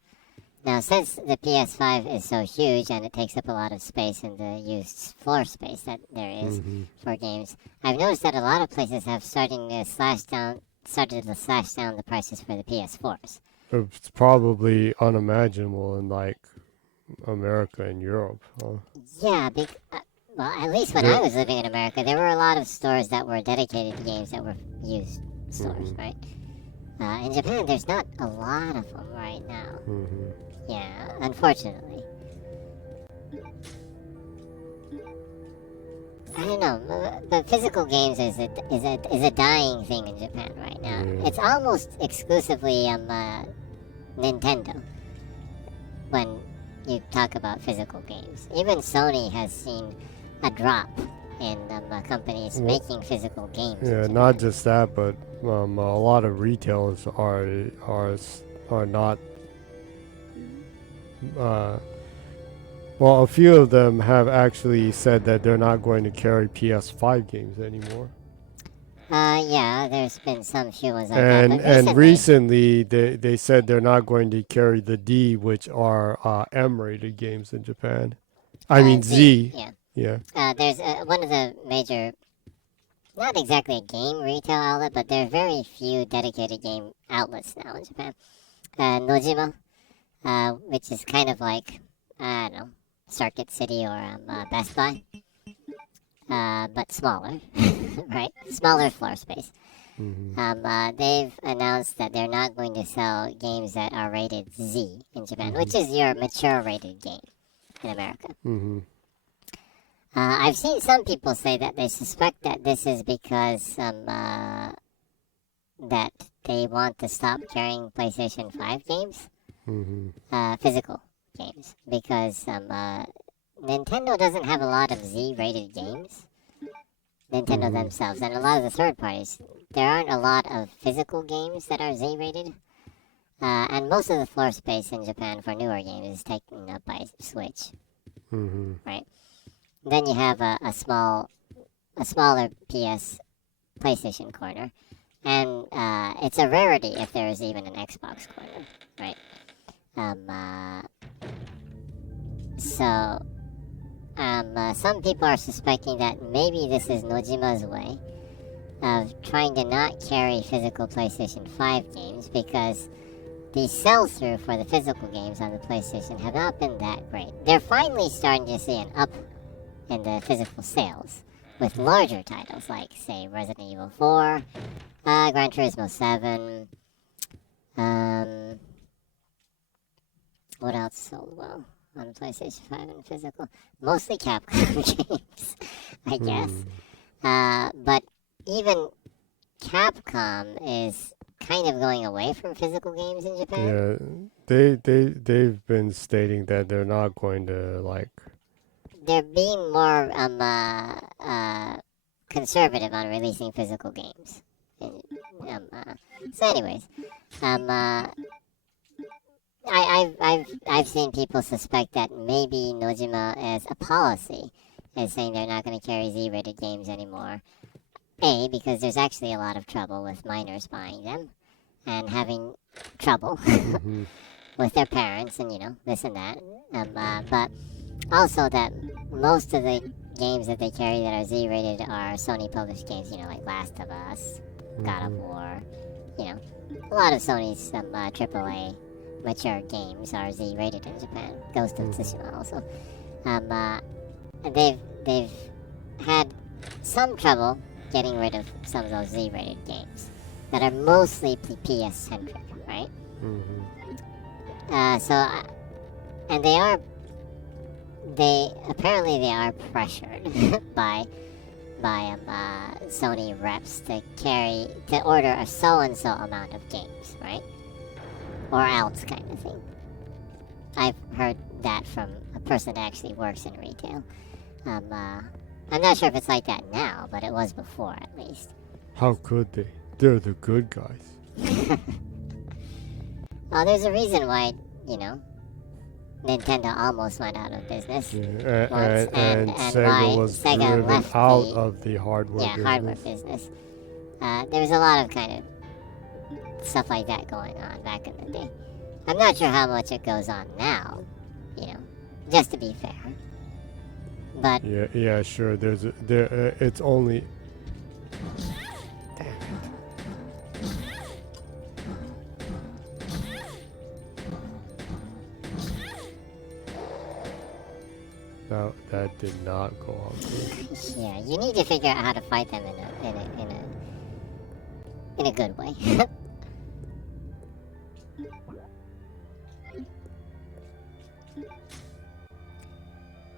Now, since the PS5 is so huge and it takes up a lot of space in the used floor space that there is for games, I've noticed that a lot of places have started to slash down the prices for the PS4s. It's probably unimaginable in like America and Europe. Huh? Yeah, well, at least when I was living in America, there were a lot of stores that were dedicated to games that were used stores, right? In Japan, there's not a lot of them right now. Yeah, unfortunately. I don't know, but physical games is a dying thing in Japan right now. Yeah. It's almost exclusively Nintendo when you talk about physical games. Even Sony has seen a drop in companies making physical games. Yeah, not just that, but a lot of retailers are not. Well, a few of them have actually said that they're not going to carry PS5 games anymore. Yeah, there's been some few ones like that. But And recently they said they're not going to carry the D, which are M-rated games in Japan. I mean Z. Yeah. Yeah. There's one of the major, not exactly a game retail outlet, but there are very few dedicated game outlets now in Japan. Nojima, which is kind of like, I don't know, Circuit City or Best Buy, but smaller, right? Smaller floor space. They've announced that they're not going to sell games that are rated Z in Japan, which is your mature rated game in America. I've seen some people say that they suspect that this is because that they want to stop carrying PlayStation 5 games, physical games, because Nintendo doesn't have a lot of Z-rated games. Nintendo themselves, and a lot of the third parties, there aren't a lot of physical games that are Z-rated. And most of the floor space in Japan for newer games is taken up by Switch, right? Then you have a smaller PlayStation corner, and it's a rarity if there is even an Xbox corner, right? Some people are suspecting that maybe this is Nojima's way of trying to not carry physical PlayStation 5 games because the sell-through for the physical games on the PlayStation have not been that great. They're finally starting to see an up in the physical sales with larger titles like, say, Resident Evil 4, Gran Turismo 7, What else sold well on PlayStation 5 and physical? Mostly Capcom games, I guess. But even Capcom is kind of going away from physical games in Japan. Yeah, they've been stating that they're not going to like. They're being more conservative on releasing physical games. So, anyways, I've seen people suspect that maybe Nojima, as a policy, is saying they're not going to carry Z-rated games anymore. A, because there's actually a lot of trouble with minors buying them and having trouble with their parents and, this and that. But also that most of the games that they carry that are Z-rated are Sony-published games, like Last of Us, God of War, a lot of Sony's AAA mature games are Z-rated in Japan. Ghost of Tsushima also. They've had some trouble getting rid of some of those Z-rated games that are mostly PS-centric, right? And they are pressured by Sony reps to order a so-and-so amount of games, right? Or else kind of thing. I've heard that from a person that actually works in retail. I'm not sure if it's like that now, but it was before at least. How could they? They're the good guys. Well, there's a reason why, Nintendo almost went out of business. Yeah, once, and Sega was driven left out of the hardware business. Hardware business. There was a lot of kind of stuff like that going on back in the day. I'm not sure how much it goes on now, just to be fair. But yeah, sure. It's only. Damn it. No, that did not go off good. Yeah, you need to figure out how to fight them in a good way.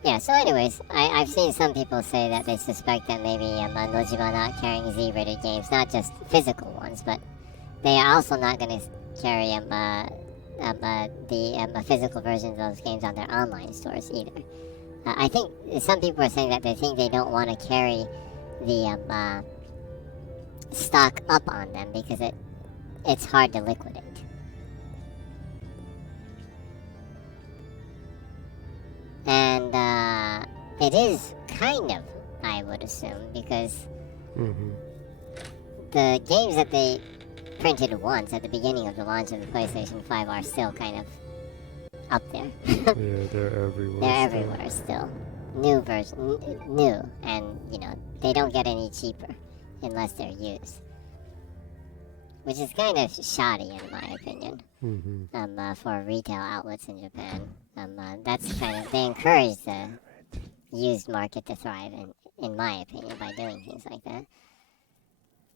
Yeah, so anyways, I've seen some people say that they suspect that maybe Nojima not carrying Z-rated games, not just physical ones, but they are also not going to carry the physical versions of those games on their online stores either. I think some people are saying that they think they don't want to carry the stock up on them because it's hard to liquidate. And it is kind of, I would assume, because the games that they printed once at the beginning of the launch of the PlayStation 5 are still kind of up there. Yeah, they're everywhere. They're everywhere still. New, and they don't get any cheaper unless they're used, which is kind of shoddy in my opinion. For retail outlets in Japan. That's kind of, they encourage the used market to thrive, in my opinion, by doing things like that.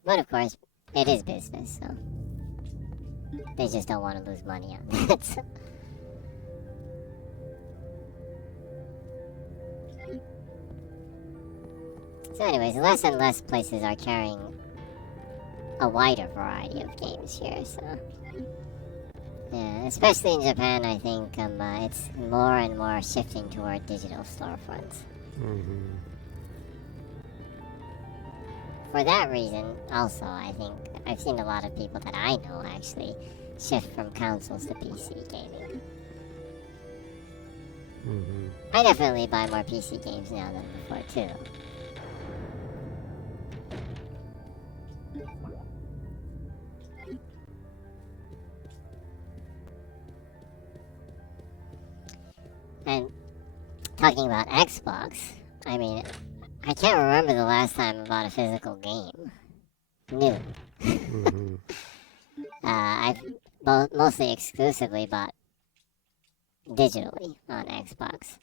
But of course, it is business, so they just don't want to lose money on that. So anyways, less and less places are carrying a wider variety of games here, so... Yeah, especially in Japan, I think it's more and more shifting toward digital storefronts. For that reason, also, I think I've seen a lot of people that I know actually shift from consoles to PC gaming. I definitely buy more PC games now than before, too. And talking about Xbox, I mean, I can't remember the last time I bought a physical game. New. I've mostly exclusively bought digitally on Xbox.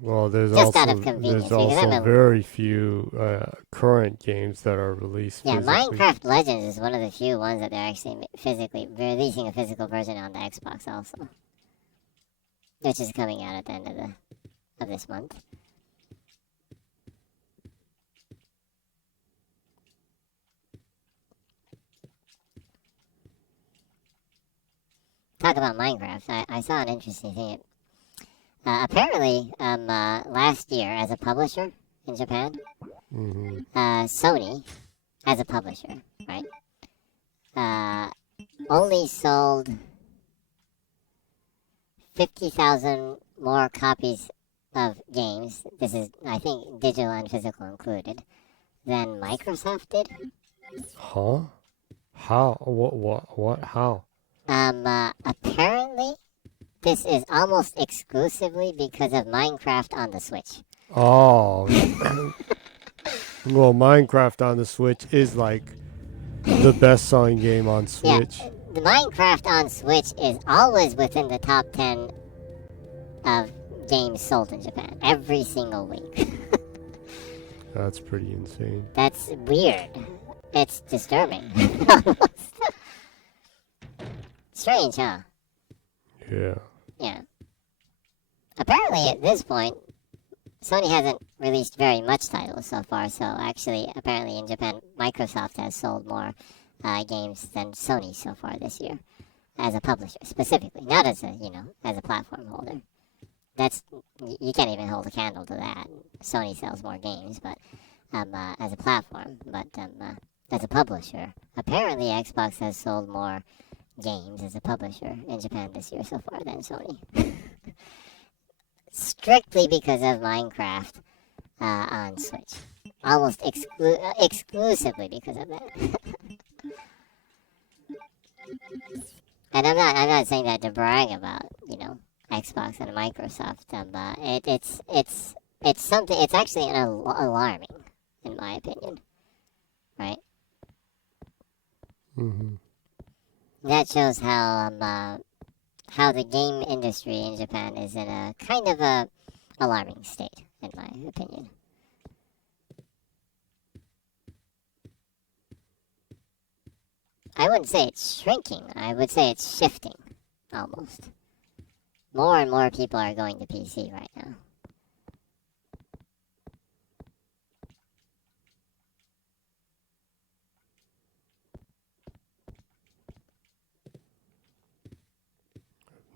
Well, there's Just out also, of convenience, there's because also very few current games that are released Yeah, physically. Minecraft Legends is one of the few ones that they're actually physically releasing a physical version on the Xbox also. which is coming out at the end of this month. Talk about Minecraft. I saw an interesting thing. Apparently, last year, as a publisher in Japan, Sony, as a publisher, right, only sold 50,000 more copies of games. This is, I think, digital and physical included, than Microsoft did. Huh? How? What? How? Apparently, this is almost exclusively because of Minecraft on the Switch. Oh. Well, Minecraft on the Switch is like the best-selling game on Switch. Yeah, the Minecraft on Switch is always within the top 10 of games sold in Japan every single week. That's pretty insane. That's weird. It's disturbing. Strange, huh? Yeah. Yeah. Apparently, at this point, Sony hasn't released very much titles so far, so actually, apparently in Japan, Microsoft has sold more games than Sony so far this year, as a publisher, specifically. Not as a, as a platform holder. You can't even hold a candle to that. Sony sells more games, but, as a platform, but, as a publisher, apparently Xbox has sold more games as a publisher in Japan this year so far than Sony. Strictly because of Minecraft on Switch. Almost exclusively because of that. And I'm not saying that to brag about, Xbox and Microsoft, but it's something, it's actually alarming, in my opinion. Right? Mm-hmm. That shows how the game industry in Japan is in a kind of a alarming state, in my opinion. I wouldn't say it's shrinking. I would say it's shifting, almost. More and more people are going to PC right now.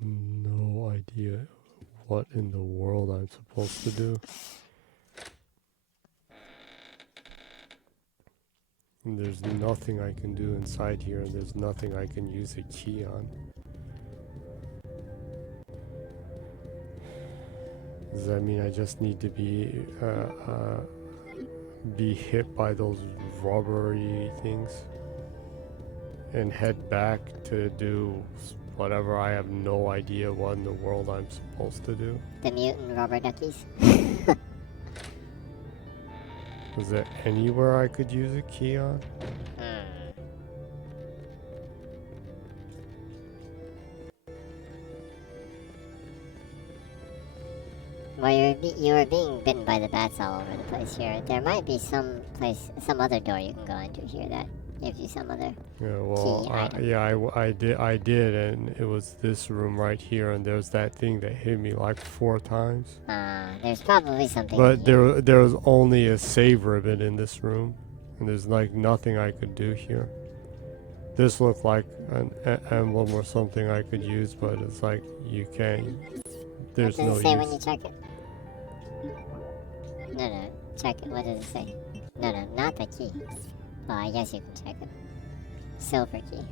No idea what in the world I'm supposed to do. And there's nothing I can do inside here, and there's nothing I can use a key on. Does that mean I just need to be hit by those rubbery things and head back to do whatever? I have no idea what in the world I'm supposed to do. The mutant rubber duckies. Is there anywhere I could use a key on? Well, you were being bitten by the bats all over the place here. There might be some other door you can go into here that gives you some other key item. I did, and it was this room right here, and there's that thing that hit me like 4 times. There's probably something. But there was only a save ribbon in this room, and there's like nothing I could do here. This looked like an emblem or something I could use, but it's like you can't. There's no use. What does it say when you check it? No, check it. What does it say? No, not the key. Well, I guess you can check it. Silver key.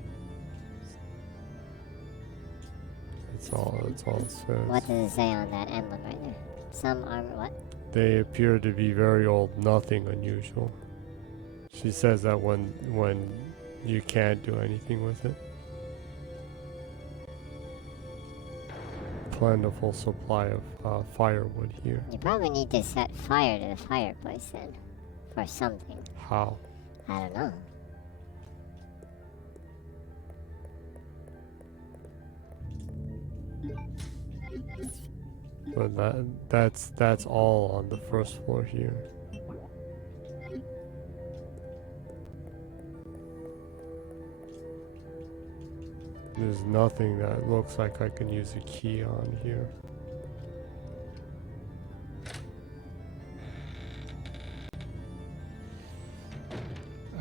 That's all it says. What does it say on that emblem right there? Some armor, what? They appear to be very old, nothing unusual. She says that when you can't do anything with it. Plentiful supply of firewood here. You probably need to set fire to the fireplace then. For something. How? I don't know. But that's all on the first floor here. There's nothing that looks like I can use a key on here.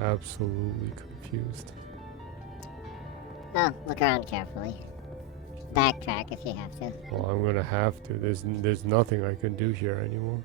absolutely confused. Oh, look around carefully. Backtrack if you have to. Well, I'm gonna have to. There's nothing I can do here anymore.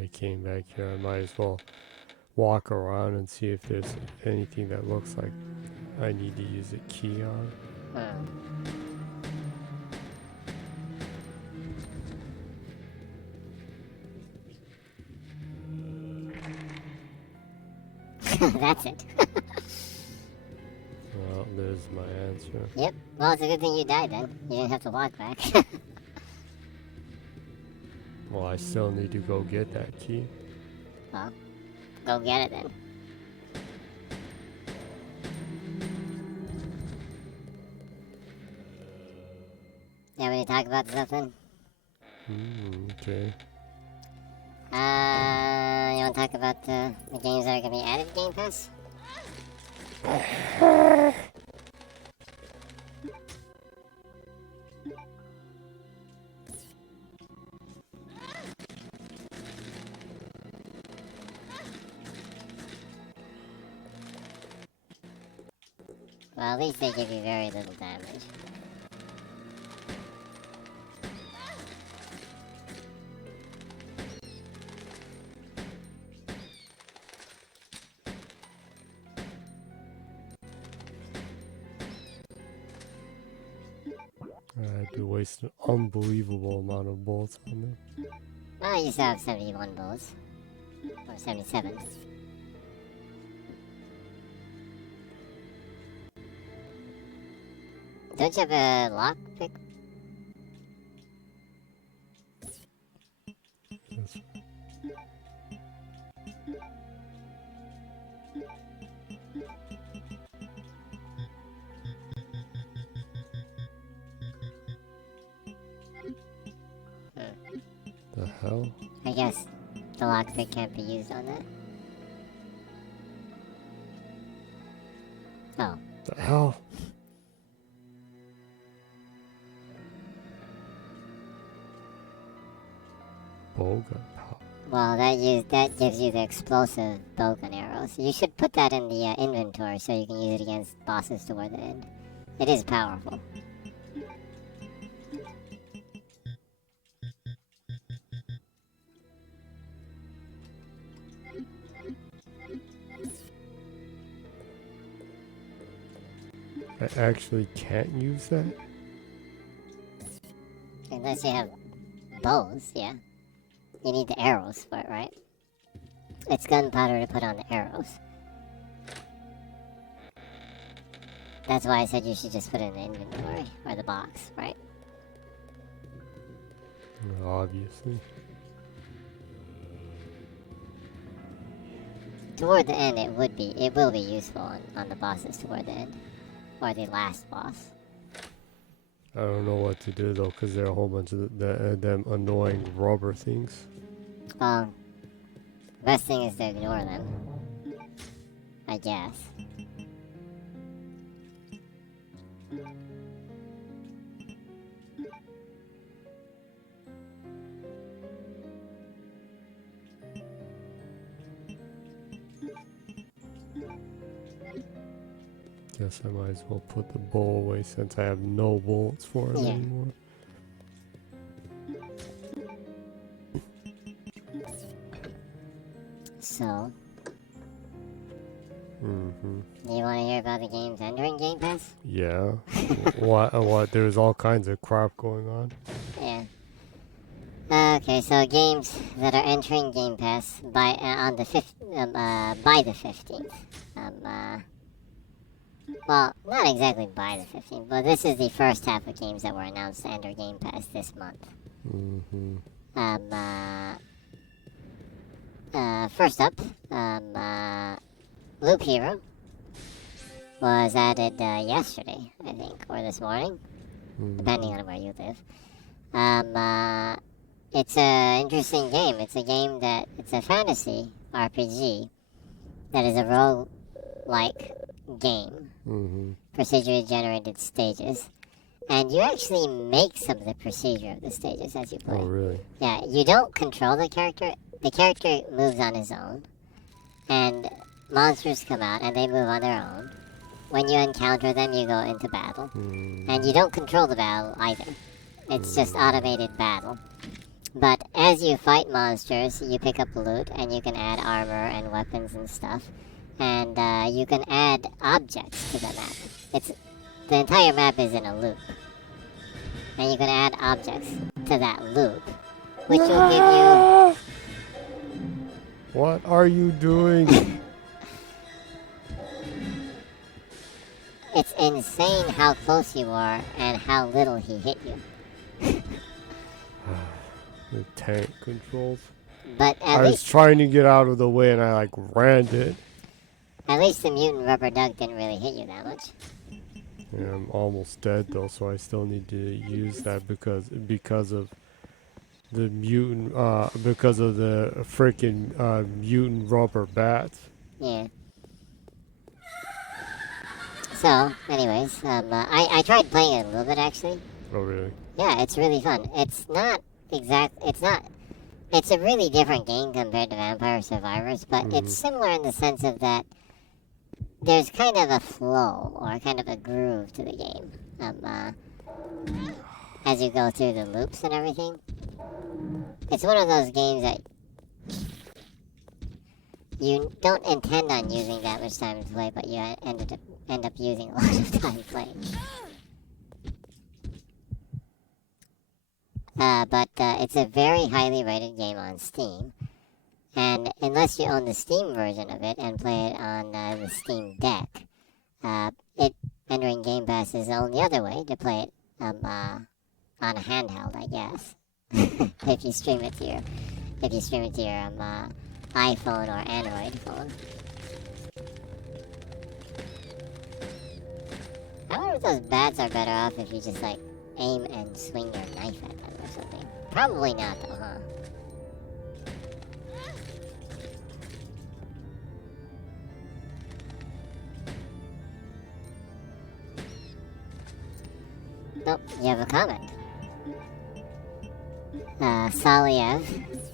I came back here. I might as well walk around and see if there's anything that looks like I need to use a key on. That's it. Well, there's my answer. Yep. Well, it's a good thing you died then. You didn't have to walk back. Well, I still need to go get that key. Well, go get it then. Yeah, we talk about something? Okay. You want to talk about the games that are going to be added to Game Pass? Well, at least they give you very little damage. I had to waste an unbelievable amount of bullets on them. Well, you still have 71 bullets. Or 77. Don't you have a lockpick? Yes. The hell? I guess the lockpick can't be used on that. Oh. The hell? Bowgun power. Well, that gives you the explosive bowgun arrows. You should put that in the inventory so you can use it against bosses toward the end. It is powerful. I actually can't use that? Unless you have bows, yeah. You need the arrows for it, right? It's gunpowder to put on the arrows. That's why I said you should just put it in the inventory, or the box, right? Obviously. Toward the end, it will be useful on the bosses toward the end. Or the last boss. I don't know what to do though, because there are a whole bunch of them annoying rubber things. Well, best thing is to ignore them. I guess. Guess I might as well put the bow away since I have no bullets for it anymore. So, Mm-hmm. you want to hear about the games entering Game Pass? Yeah. What? There's all kinds of crap going on. Yeah. Okay, so games that are entering Game Pass by the 15th. Well, not exactly by the 15th, but this is the first half of games that were announced to enter Game Pass this month. First up, Loop Hero was added yesterday, I think, or this morning, depending on where you live. It's an interesting game. It's a fantasy RPG that is a role-like game, procedurally generated stages, and you actually make some of the procedure of the stages as you play. Oh, really? Yeah, you don't control the character. The character moves on his own, and monsters come out and they move on their own. When you encounter them, you go into battle, and you don't control the battle either. It's just automated battle. But as you fight monsters, you pick up loot, and you can add armor and weapons and stuff. And you can add objects to the map. The entire map is in a loop. And you can add objects to that loop, which will give you... What are you doing? It's insane how close you are and how little he hit you. The tank controls. But I was trying to get out of the way and I rammed it. At least the mutant rubber duck didn't really hit you that much. Yeah, I'm almost dead though, so I still need to use that because of the mutant because of the freaking mutant rubber bats. Yeah. So, anyways, I tried playing it a little bit actually. Oh really? Yeah, it's really fun. It's a really different game compared to Vampire Survivors, but it's similar in the sense of that there's kind of a flow or kind of a groove to the game. As you go through the loops and everything. It's one of those games that you don't intend on using that much time to play, but you end up using a lot of time playing. But it's a very highly rated game on Steam, and unless you own the Steam version of it and play it on the Steam Deck, entering Game Pass is the only other way to play it on a handheld, I guess. if you stream it to your iPhone or Android phone. I wonder if those bats are better off if you just aim and swing your knife at them or something. Probably not though, huh? Nope, you have a comment. Saliev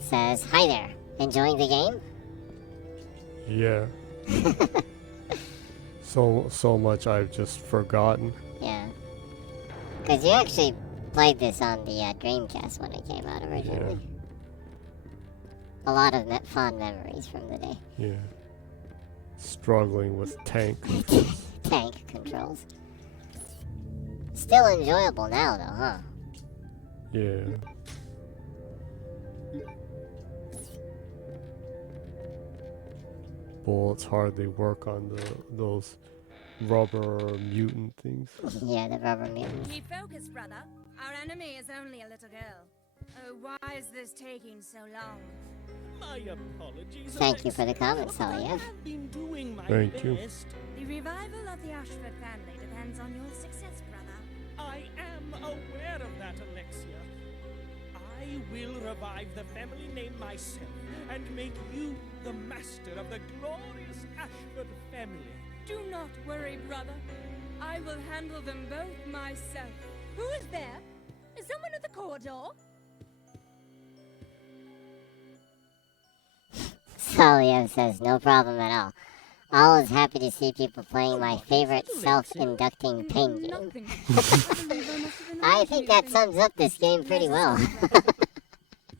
says, "Hi there, enjoying the game?" Yeah. so much I've just forgotten. Yeah. Because you actually played this on the Dreamcast when it came out originally. Yeah. A lot of fond memories from the day. Yeah. Struggling with tank. Tank controls. Still enjoyable now though, huh? Yeah. Bullets hardly work on those rubber mutant things. Yeah, the rubber mutants. Keep focused, brother. Our enemy is only a little girl. Oh, why is this taking so long? My apologies. Thank you for the comment, Saliev. Thank you. The revival of the Ashford family depends on your success, brother. I am aware of that, Alexia. I will revive the family name myself and make you the master of the glorious Ashford family. Do not worry, brother. I will handle them both myself. Who is there? Is someone at the corridor? Saliev says, no problem at all. Always happy to see people playing my favorite self-inducting pain game. I think that sums up this game pretty well.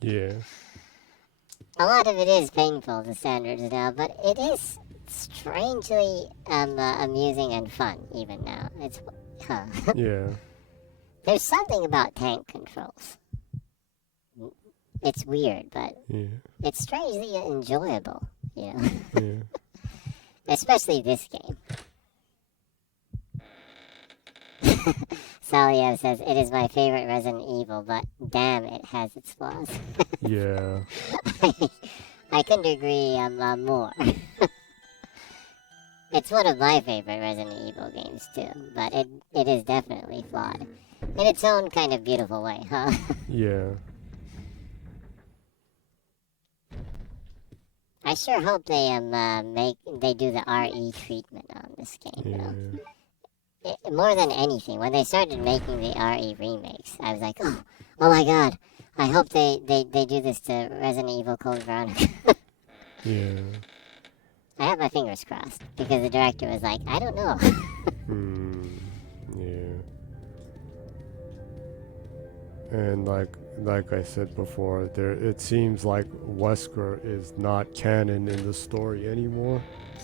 Yeah. A lot of it is painful to standards now, but it is strangely amusing and fun even now. It's Yeah. There's something about tank controls. it's weird, but Yeah. it's strangely enjoyable, you know? Yeah. Especially this game. Salio says, it is my favorite Resident Evil, but damn, it has its flaws. Yeah. I couldn't agree more. It's one of my favorite Resident Evil games, too, but it is definitely flawed. In its own kind of beautiful way, huh? Yeah. I sure hope they they do the RE treatment on this game, Yeah. though. More than anything, when they started making the RE remakes, I was like, oh my god, I hope they do this to Resident Evil Code Veronica. Yeah. I have my fingers crossed, because the director was like, I don't know. Yeah. And like I said before, it seems like Wesker is not canon in the story anymore.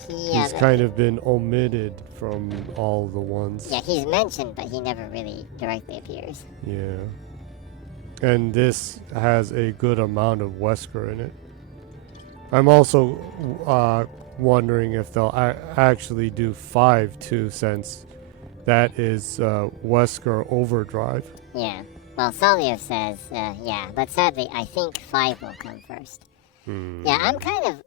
He's kind of been omitted from all the ones. Yeah, he's mentioned, but he never really directly appears. Yeah. And this has a good amount of Wesker in it. I'm also wondering if they'll actually do 5 too, since that is Wesker Overdrive. Yeah. Well, Salio says, yeah, but sadly, I think 5 will come first. Yeah, I'm kind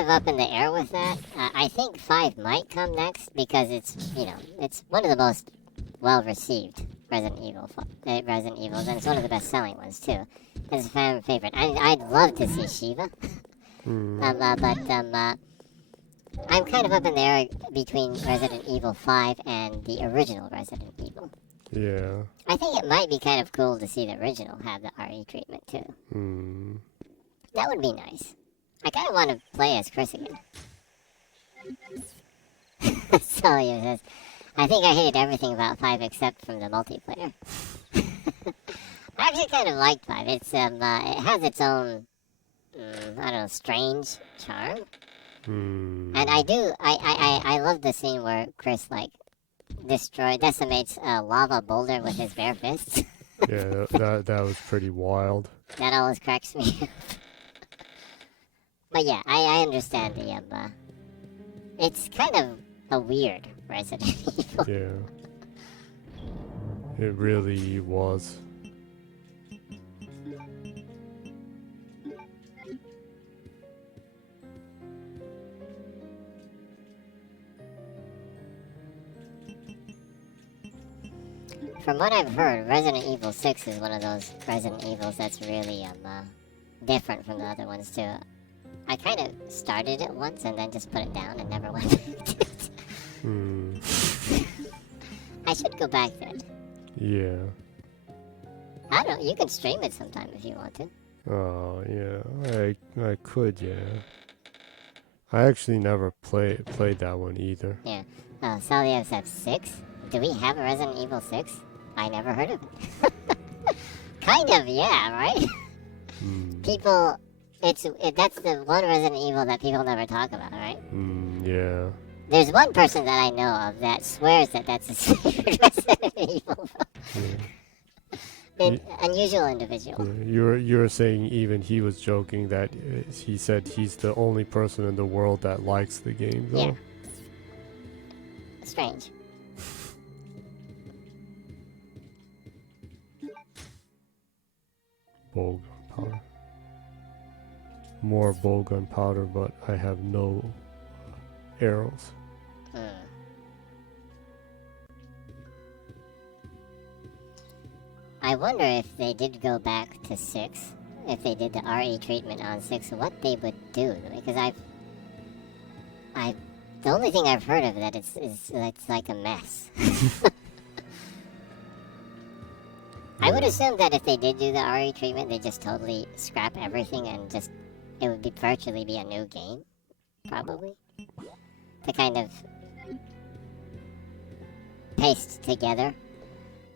of up in the air with that. I think 5 might come next because it's one of the most well-received Resident Evils, and it's one of the best-selling ones too. It's a fan favorite. I'd love to see Shiva, but I'm kind of up in the air between Resident Evil 5 and the original Resident Evil. Yeah. I think it might be kind of cool to see the original have the RE treatment too. That would be nice. I kind of want to play as Chris again. Salio says, I think I hated everything about 5 except from the multiplayer. I actually kind of liked 5. It's it has its own, I don't know, strange charm. And I love the scene where Chris decimates a lava boulder with his bare fists. Yeah, that was pretty wild. That always cracks me up. But yeah, I understand the it's kind of a weird Resident Evil. Yeah. It really was. From what I've heard, Resident Evil 6 is one of those Resident Evils that's really different from the other ones too. I kind of started it once and then just put it down and never went back to it. I should go back to it. Yeah. I don't know, you can stream it sometime if you want to. Oh, yeah. I could, yeah. I actually never played that one either. Yeah. Salio says 6? Do we have a Resident Evil 6? I never heard of it. Kind of, yeah, right? People... that's the one Resident Evil that people never talk about, right? Yeah. There's one person that I know of that swears that that's his favorite Resident Evil. An unusual individual. Yeah. You were saying even he was joking that he said he's the only person in the world that likes the game, though. Yeah. Strange. Bow gunpowder. More bow gunpowder, but I have no arrows. I wonder if they did go back to 6, if they did the RE treatment on 6, what they would do. Because the only thing I've heard of that it's like a mess. I would assume that if they did do the RE treatment, they just totally scrap everything and just it would virtually be a new game, probably, to kind of paste together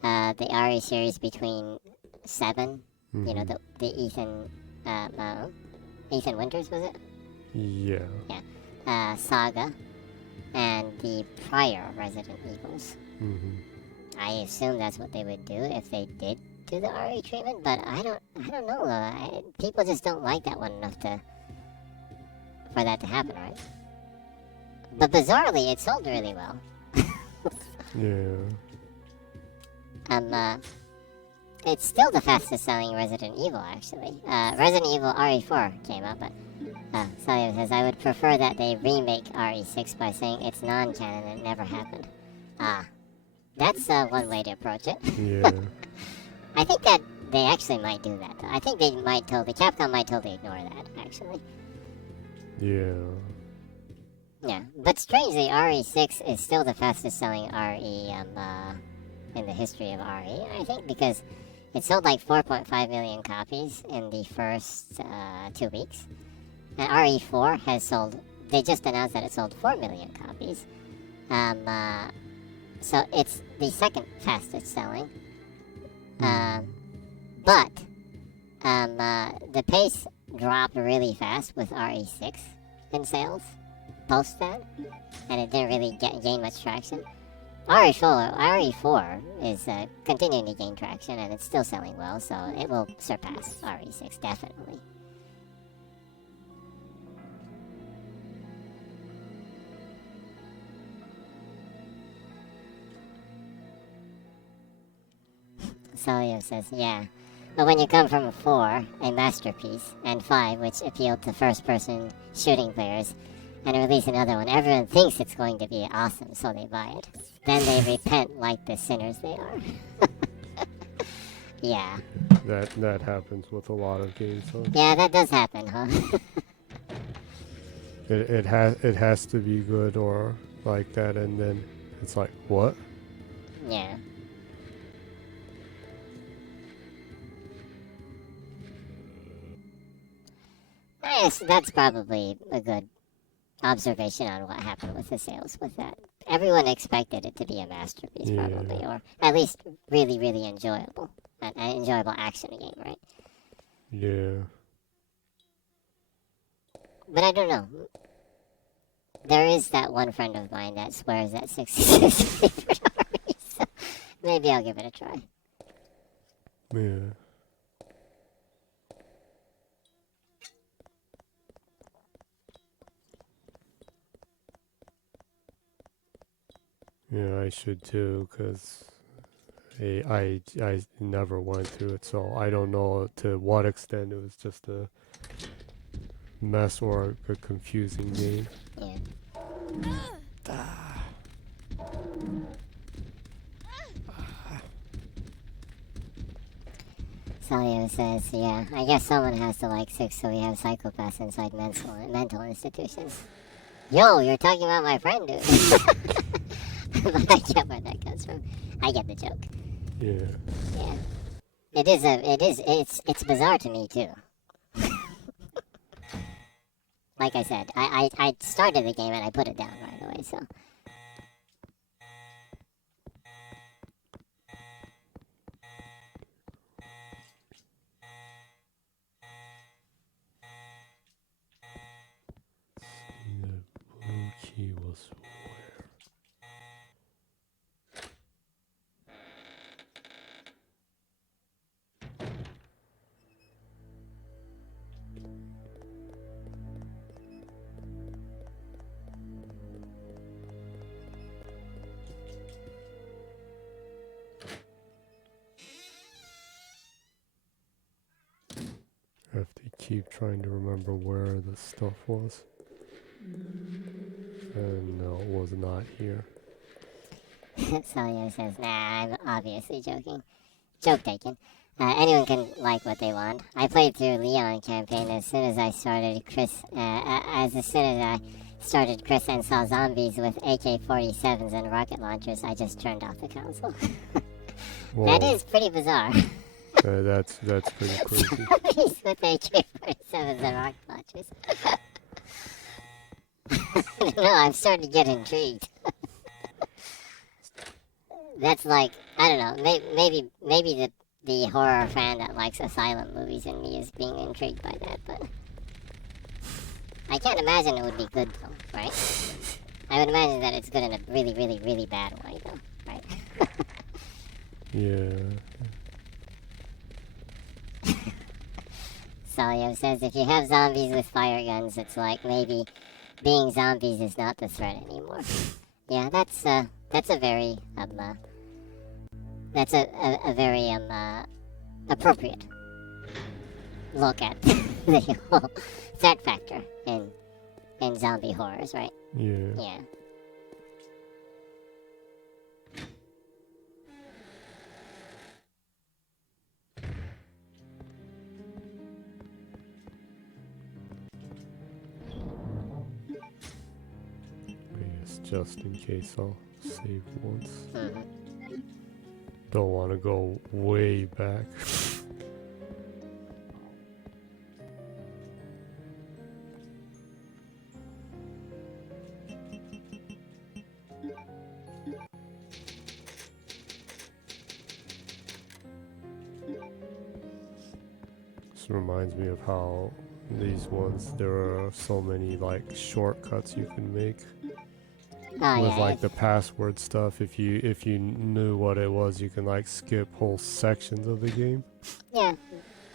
the RE series between 7, you know, the Ethan Winters, was it? Yeah. Yeah. Saga, and the prior Resident Evils. I assume that's what they would do if they did do the RE treatment, but I don't know. People just don't like that one enough for that to happen, right? But bizarrely, it sold really well. Yeah. It's still the fastest selling Resident Evil, actually. Resident Evil RE4 came out, but Celia says, I would prefer that they remake RE6 by saying it's non-canon and it never happened. That's one way to approach it. Yeah. I think that they actually might do that, though. I think Capcom might totally ignore that, actually. Yeah. Yeah, but strangely, RE6 is still the fastest selling RE in the history of RE, I think, because it sold like 4.5 million copies in the first 2 weeks. And RE4 has sold, they just announced that it sold 4 million copies. So it's the second fastest selling. But the pace dropped really fast with RE6 in sales post that, and it didn't really gain much traction. RE4 is continuing to gain traction, and it's still selling well, so it will surpass RE6, definitely. Celio says, yeah. But when you come from 4, a masterpiece, and 5, which appealed to first-person shooting players, and release another one, everyone thinks it's going to be awesome, so they buy it. Then they repent like the sinners they are. Yeah. That happens with a lot of games. Huh? Yeah, that does happen, huh? It has to be good or like that, and then it's like, what? Yeah. Yes, that's probably a good observation on what happened with the sales with that. Everyone expected it to be a masterpiece, probably, or at least really, really enjoyable. An enjoyable action game, right? Yeah. But I don't know. There is that one friend of mine that swears that 66 is his favorite RE, so maybe I'll give it a try. Yeah. Yeah, I should too, because I never went through it, so I don't know to what extent it was just a mess or a confusing game. Yeah. Salio says, yeah, I guess someone has to like 6, so we have psychopaths inside mental institutions. Yo, you're talking about my friend, dude. But I get where that comes from. I get the joke. Yeah. Yeah. It's bizarre to me, too. Like I said, I started the game and I put it down right away, so. The blue key was where? I have to keep trying to remember where the stuff was. And no, it was not here. Salio says, nah, I'm obviously joking. Joke taken. Anyone can like what they want. I played through Leon campaign as soon as I started Chris and saw zombies with AK-47s and rocket launchers, I just turned off the console. That is pretty bizarre. That's pretty crazy. Zombies with AK-47s and rocket launchers. No, I'm starting to get intrigued. That's like, I don't know, maybe the horror fan that likes asylum movies in me is being intrigued by that, but I can't imagine it would be good though, right? I would imagine that it's good in a really, really, really bad way though, right? Yeah. Salio says, if you have zombies with fire guns, it's like maybe being zombies is not the threat anymore. Yeah, that's a very that's a very appropriate look at the whole threat factor in zombie horrors, right? Yeah. Yeah. I guess just in case I'll save once. Mhm. Don't want to go way back. This reminds me of how these ones, there are so many like shortcuts you can make Oh with yeah, like the password stuff. If you knew what it was, you can like skip whole sections of the game. yeah,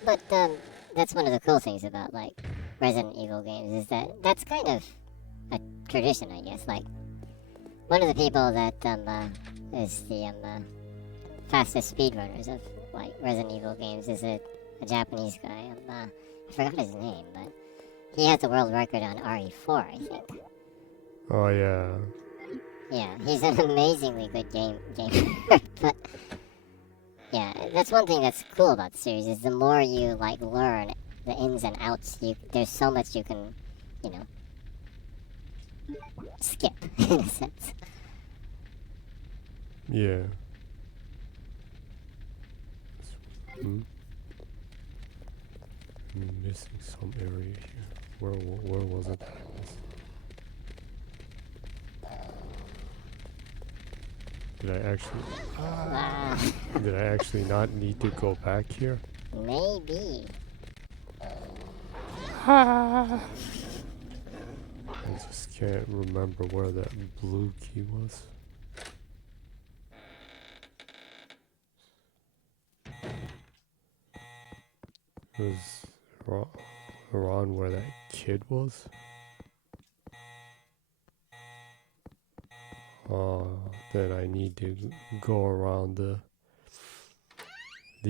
but that's one of the cool things about like Resident Evil games is that that's kind of a tradition, I guess. Like one of the people that is the fastest speedrunners of like Resident Evil games is a Japanese guy. I forgot his name, but he has the world record on RE4, I think. Oh yeah. Yeah, he's an amazingly good gamer. But yeah, that's one thing that's cool about the series is the more you like learn the ins and outs, there's so much you can, you know, skip in a sense. Yeah. Hmm? I'm missing some area here. Where was it? Did I actually not need to go back here? Maybe. I just can't remember where that blue key was. It was around where that kid was. Then I need to go around the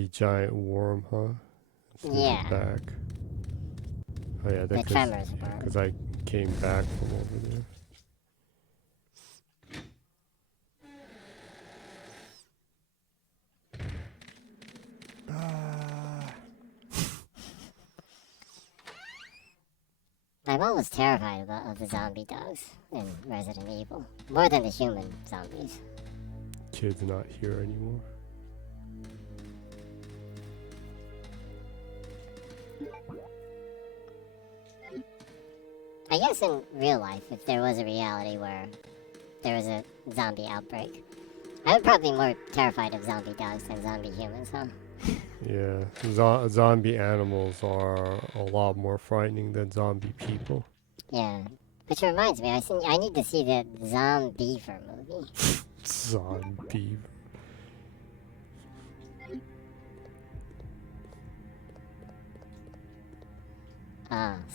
giant worm, huh? Yeah. Back. Oh yeah, The tremors worm. because I came back from over there. I'm always terrified of the zombie dogs in Resident Evil. More than the human zombies. Kid's not here anymore. I guess in real life, if there was a reality where there was a zombie outbreak, I would probably be more terrified of zombie dogs than zombie humans, huh? Yeah, zombie animals are a lot more frightening than zombie people. Yeah. Which reminds me, I need to see the Zombiever movie. Zombie.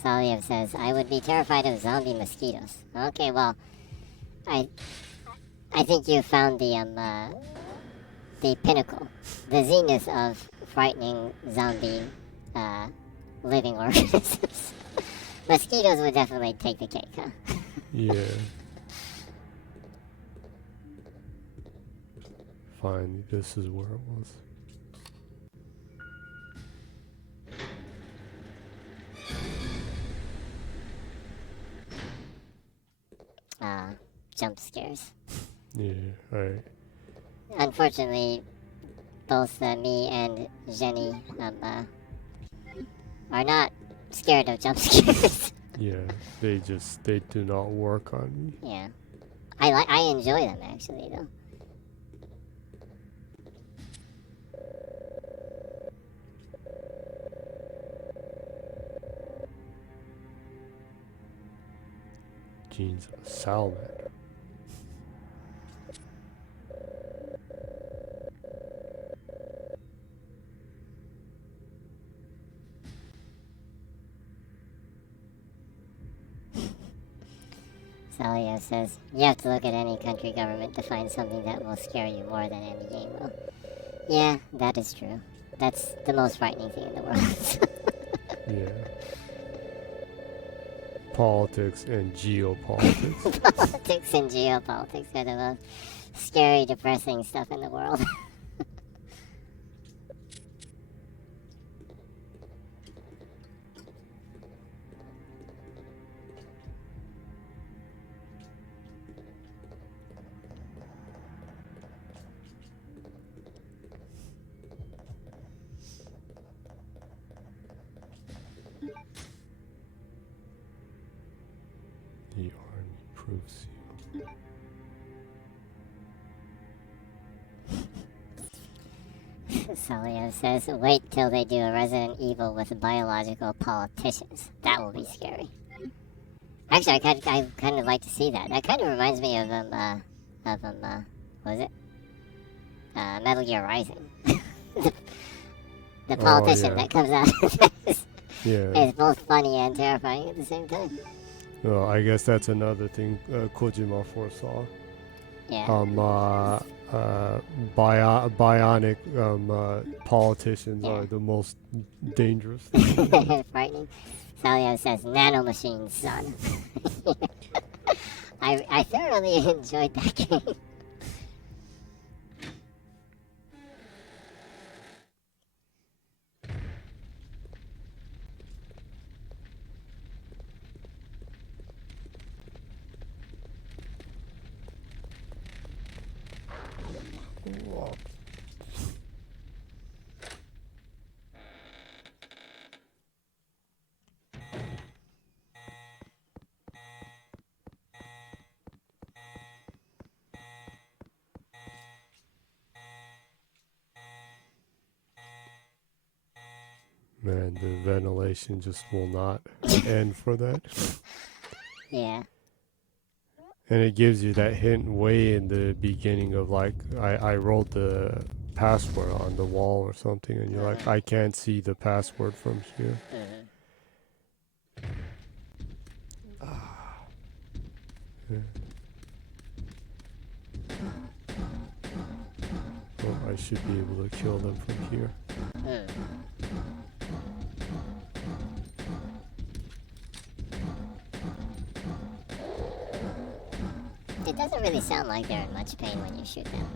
Saliev says, I would be terrified of zombie mosquitoes. Okay, well, I think you found the pinnacle, the zenith of frightening zombie, living organisms. Mosquitoes would definitely take the cake, huh? Yeah. Finally, this is where it was. Jump scares. Yeah, alright. Unfortunately, both me and Jenny are not scared of jump scares. Yeah, they do not work on me. Yeah, I enjoy them actually though. Gene's a salamander. Salio says, you have to look at any country government to find something that will scare you more than any game will. Yeah, that is true. That's the most frightening thing in the world. Yeah. Politics and geopolitics. Politics and geopolitics are the most scary, depressing stuff in the world. The army proves you. Salio says, wait till they do a Resident Evil with biological politicians. That will be scary. Actually, I kind of like to see that. That kind of reminds me of what was it? Metal Gear Rising. the politician that comes out is both funny and terrifying at the same time. Well, I guess that's another thing Kojima foresaw. Yeah. Bionic politicians are the most dangerous. Frightening. Salio says, nanomachines, son. I thoroughly enjoyed that game. Man, the ventilation just will not end for that. Yeah. And it gives you that hint way in the beginning of like, I wrote the password on the wall or something, and you're like, I can't see the password from here. Yeah. Well, I should be able to kill them from here. It doesn't really sound like they're in much pain when you shoot them.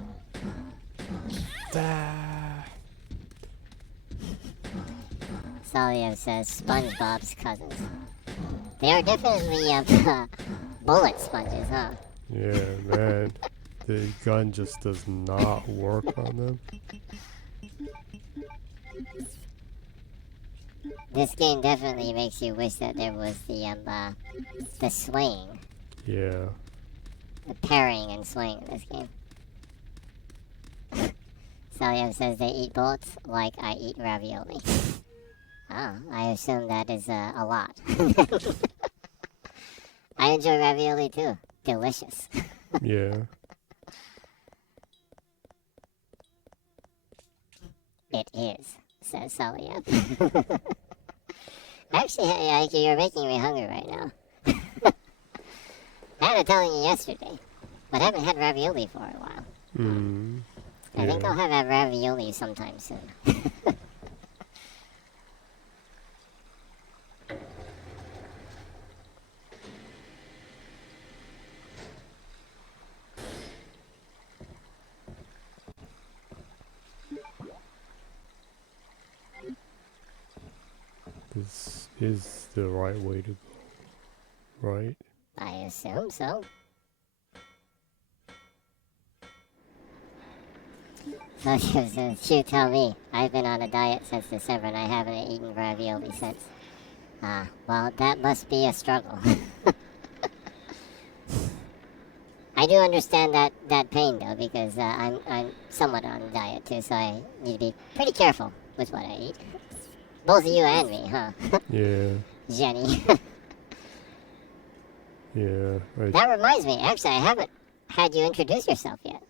Salio says SpongeBob's cousins. They are definitely bullet sponges, huh? Yeah, man. The gun just does not work on them. This game definitely makes you wish that there was the swing. Yeah. The parrying and swing in this game. Salio says they eat bullets like I eat ravioli. Oh, I assume that is a lot. I enjoy ravioli too. Delicious. Yeah. It is, says Salio. Actually, you're making me hungry right now. I had it telling you yesterday, but I haven't had ravioli for a while. I think I'll have ravioli sometime soon. This is the right way to go, right? I assume so. So you tell me. I've been on a diet since December and I haven't eaten ravioli since. Well, that must be a struggle. I do understand that pain though, because I'm somewhat on a diet too, so I need to be pretty careful with what I eat. Both you and me, huh? Yeah. Jenny. Yeah. That reminds me, actually, I haven't had you introduce yourself yet.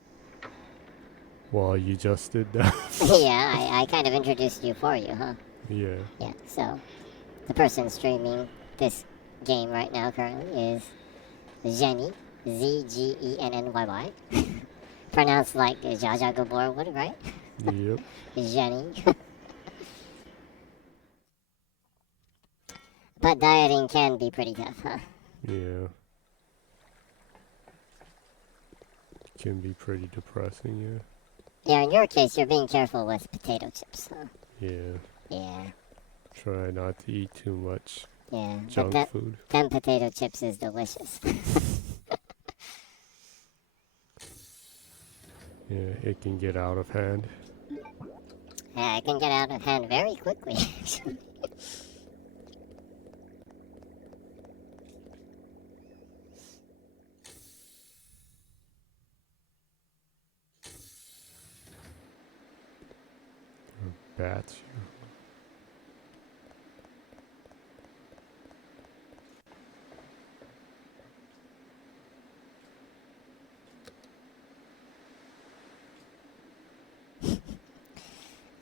Well, you just did that. Yeah, I kind of introduced you for you, huh? Yeah. Yeah, so the person streaming this game right now currently is Jenny, Zgennyy. Pronounced like Zsa Zsa Gabor would, right? Yep. Jenny. But dieting can be pretty tough, huh? Yeah. Can be pretty depressing, yeah. Yeah, in your case, you're being careful with potato chips, huh? Yeah. Yeah. Try not to eat too much Yeah. junk but food. them potato chips is delicious. Yeah, it can get out of hand. Yeah, it can get out of hand very quickly, actually. Bats.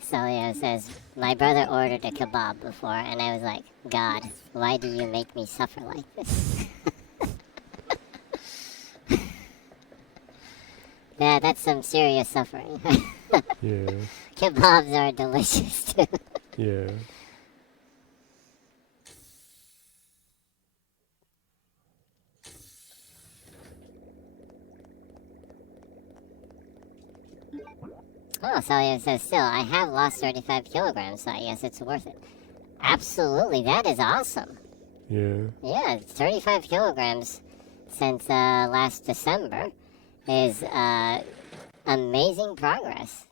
Solio says, my brother ordered a kebab before, and I was like, God, why do you make me suffer like this? Yeah, that's some serious suffering. Yeah. Kebabs are delicious, too. Yeah. Oh, Solio says, still, I have lost 35 kilograms, so I guess it's worth it. Absolutely, that is awesome. Yeah. Yeah, 35 kilograms since last December is amazing progress.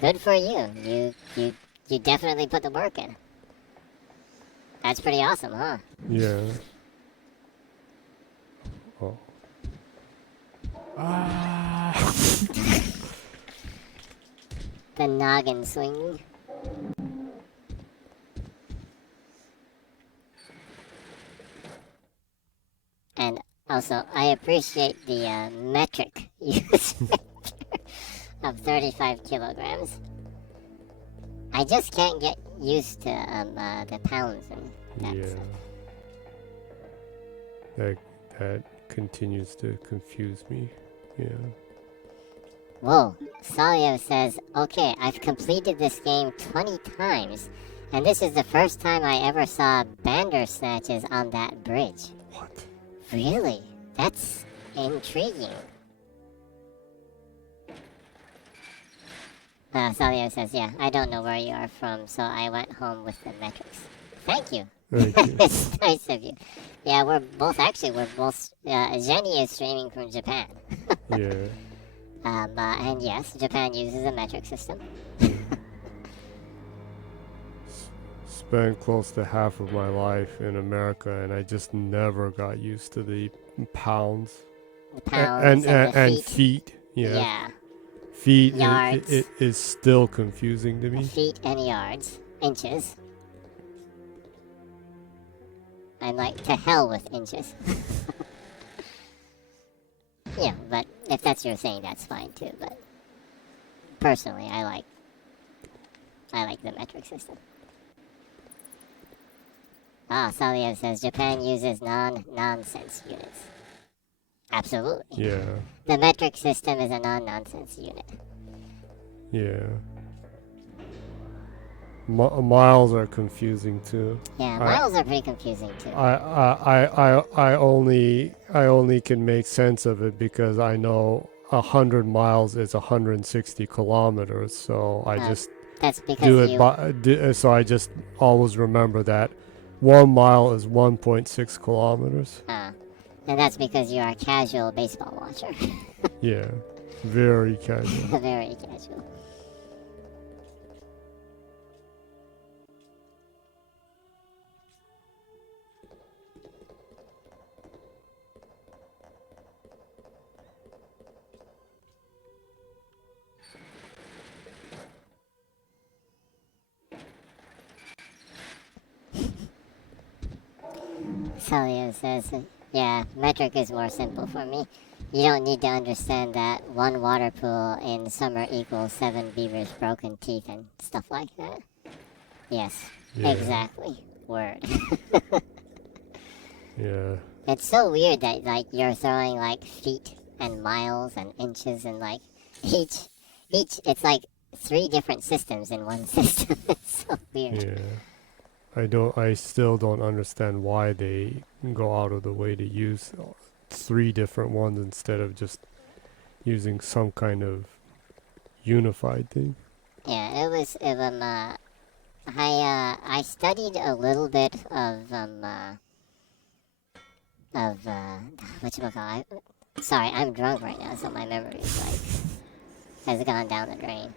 Good for you. You definitely put the work in. That's pretty awesome, huh? Yeah. Oh. Ah. The noggin swing. And also, I appreciate the metric use of 35 kilograms. I just can't get used to the pounds and that Yeah. stuff. That continues to confuse me. Yeah. Whoa, Solio says, okay, I've completed this game 20 times, and this is the first time I ever saw Bandersnatches on that bridge. What? Really? That's intriguing. Solio says, yeah, I don't know where you are from, so I went home with the metrics. Thank you. Thank you. It's nice of you. Yeah, we're both, Jenny is streaming from Japan. Yeah. And yes, Japan uses a metric system. Spent close to half of my life in America, and I just never got used to the pounds. The pounds and the feet. Yeah. Yeah. Feet Yards. it is still confusing to me. Feet and yards. Inches. I'm like, to hell with inches. Yeah, but if that's your thing, that's fine too. But personally, I like the metric system. Solio says Japan uses non-nonsense units. Absolutely. Yeah. The metric system is a non-nonsense unit. Yeah. Miles are confusing too. Yeah, miles are pretty confusing too. I only can make sense of it because I know 100 miles is 160 kilometers. So I just that's because do it so I just always remember that 1 mile is 1.6 kilometers. And that's because you are a casual baseball watcher. Yeah, very casual. Very casual. Solio says, yeah, metric is more simple for me. You don't need to understand that one water pool in summer equals 7 beavers' broken teeth and stuff like that. Yes, Yeah. exactly. Word. Yeah, It's so weird that like you're throwing like feet and miles and inches and like each it's like 3 different systems in one system. It's so weird. Yeah. I still don't understand why they go out of the way to use 3 different ones instead of just using some kind of unified thing. Yeah, I studied a little bit of whatchamacallit. Sorry, I'm drunk right now, so my memory is like has gone down the drain.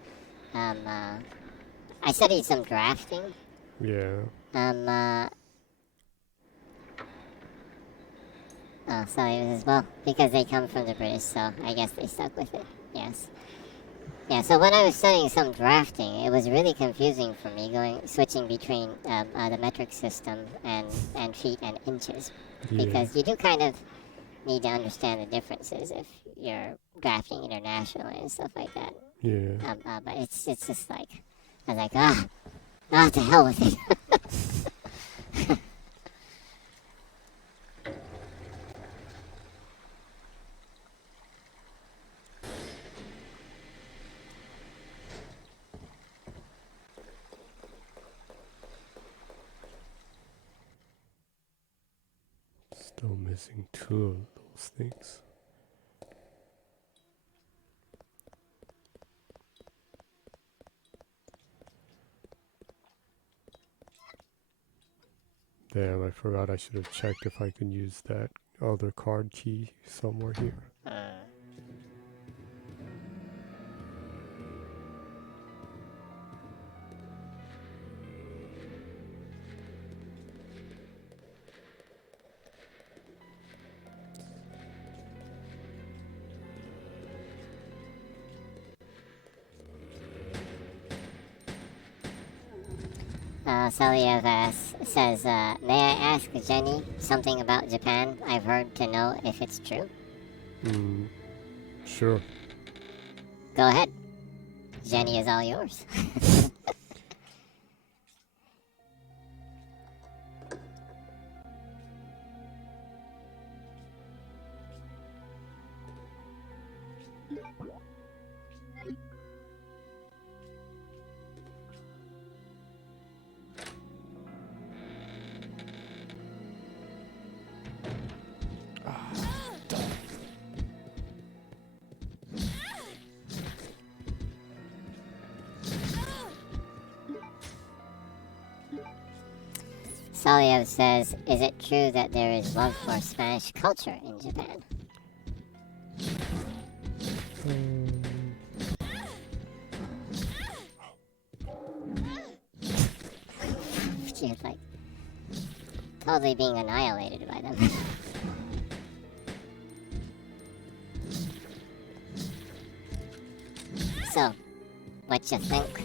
I studied some drafting. Yeah. Oh, sorry as well, because they come from the British, so I guess they stuck with it. Yes. Yeah, so when I was studying some drafting, it was really confusing for me switching between the metric system and feet and inches. Yeah. Because you do kind of need to understand the differences if you're drafting internationally and stuff like that. Yeah. But it's just like, I was like, to hell with it. Still missing 2 of those things. Damn, I forgot I should have checked if I can use that other card key somewhere here. Saliev says, may I ask Jenny something about Japan? I've heard to know if it's true. Sure. Go ahead. Jenny is all yours. Saliev says, is it true that there is love for Spanish culture in Japan? She's like totally being annihilated by them. So, what you think?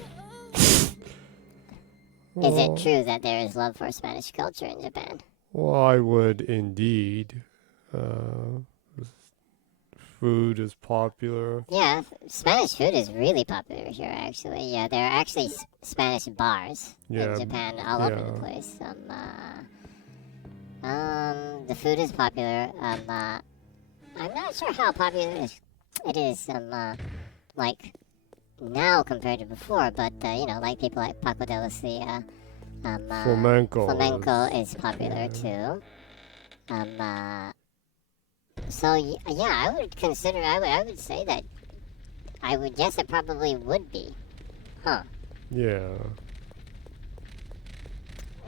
Is it true that there is love for Spanish culture in Japan? Well, I would indeed. Food is popular. Yeah, Spanish food is really popular here, actually. Yeah, there are actually Spanish bars in Japan all over the place. The food is popular. I'm not sure how popular it is, like, now compared to before, but, like people like Paco de Lucia. Flamenco is popular, too. So, yeah, I would consider, I would say that, I would guess it probably would be. Huh. Yeah.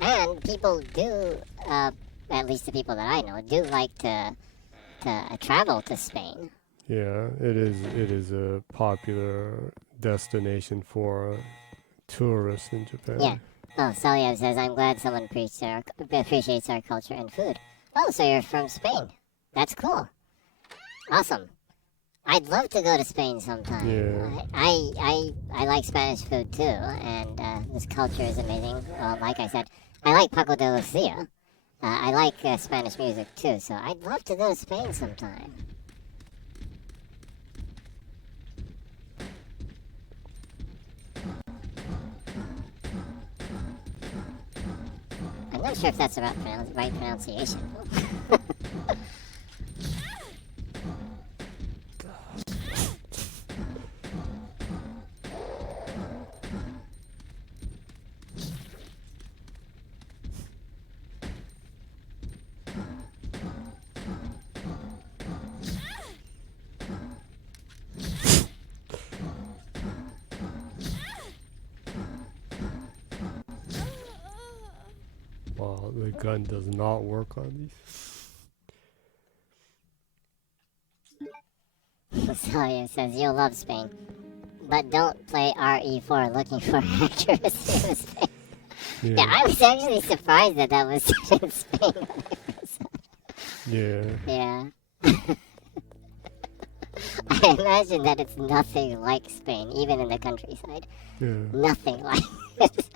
And people do, at least the people that I know, do like to travel to Spain. Yeah, it is a popular destination for tourists in Japan. Yeah. Oh, Saliev says, I'm glad someone appreciates our culture and food. Oh, so you're from Spain. That's cool. Awesome. I'd love to go to Spain sometime. Yeah. I like Spanish food too, and this culture is amazing. Like I said, I like Paco de Lucia. I like Spanish music too, so I'd love to go to Spain sometime. I'm not sure if that's the right pronunciation. Wow, the gun does not work on these. Celia says, you'll love Spain. But don't play RE4 looking for accuracy with Spain. Yeah, I was actually surprised that that was in Spain. Yeah. Yeah. I imagine that it's nothing like Spain, even in the countryside. Yeah. Nothing like it.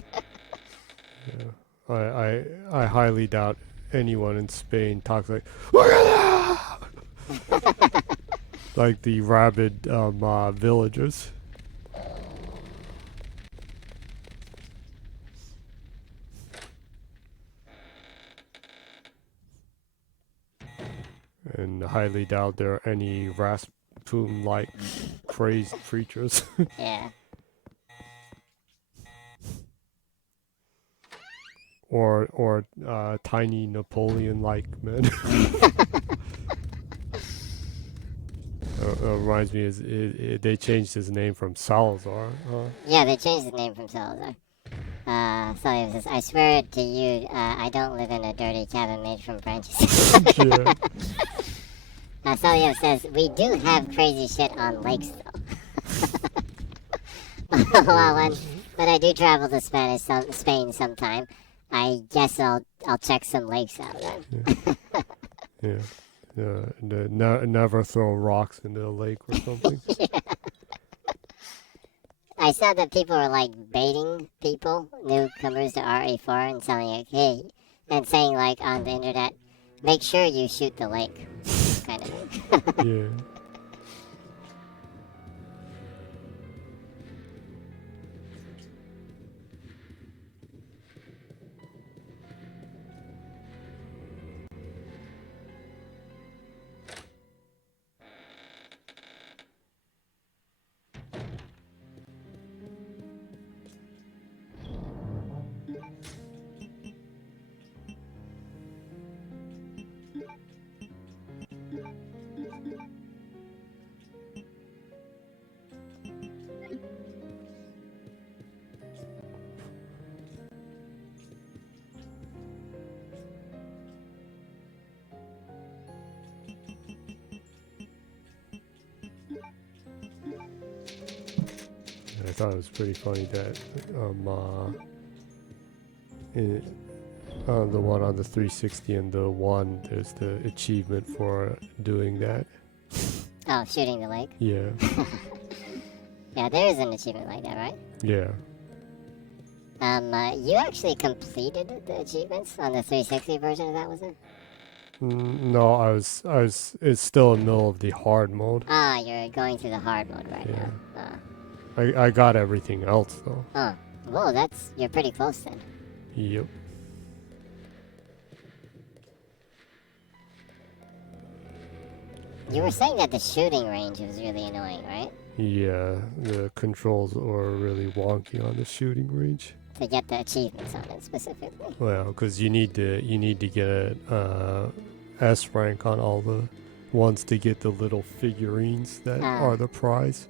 Yeah. I highly doubt anyone in Spain talks like, look at that! Like the rabid villagers. And highly doubt there are any Rasputin-like crazed creatures. Yeah. or tiny Napoleon-like men. Reminds me, they changed his name from Salazar. Yeah, they changed his name from Salazar. Celia says, I swear to you, I don't live in a dirty cabin made from branches. Yeah. Celia says, we do have crazy shit on lakes, though. Well, when I do travel to Spain sometime, I guess I'll check some lakes out then. Yeah. Never throw rocks into a lake or something. Yeah. I saw that people were like baiting people, newcomers to RE4, and telling like, hey, and saying like on the internet, make sure you shoot the lake, kind of thing. Yeah. I thought it was pretty funny that the one on the 360 and the one, there's the achievement for doing that. Oh, shooting the lake? Yeah. Yeah, there is an achievement like that, right? Yeah. You actually completed the achievements on the 360 version of that, was it? No, I was. It's still in the middle of the hard mode. Ah, you're going through the hard mode right Yeah. now. I got everything else though. Oh, whoa, you're pretty close then. Yep. You were saying that the shooting range was really annoying, right? Yeah, the controls are really wonky on the shooting range. To get the achievements on it specifically. Well, because you need to get a S rank on all the ones to get the little figurines that are the prize.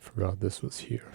Forgot this was here.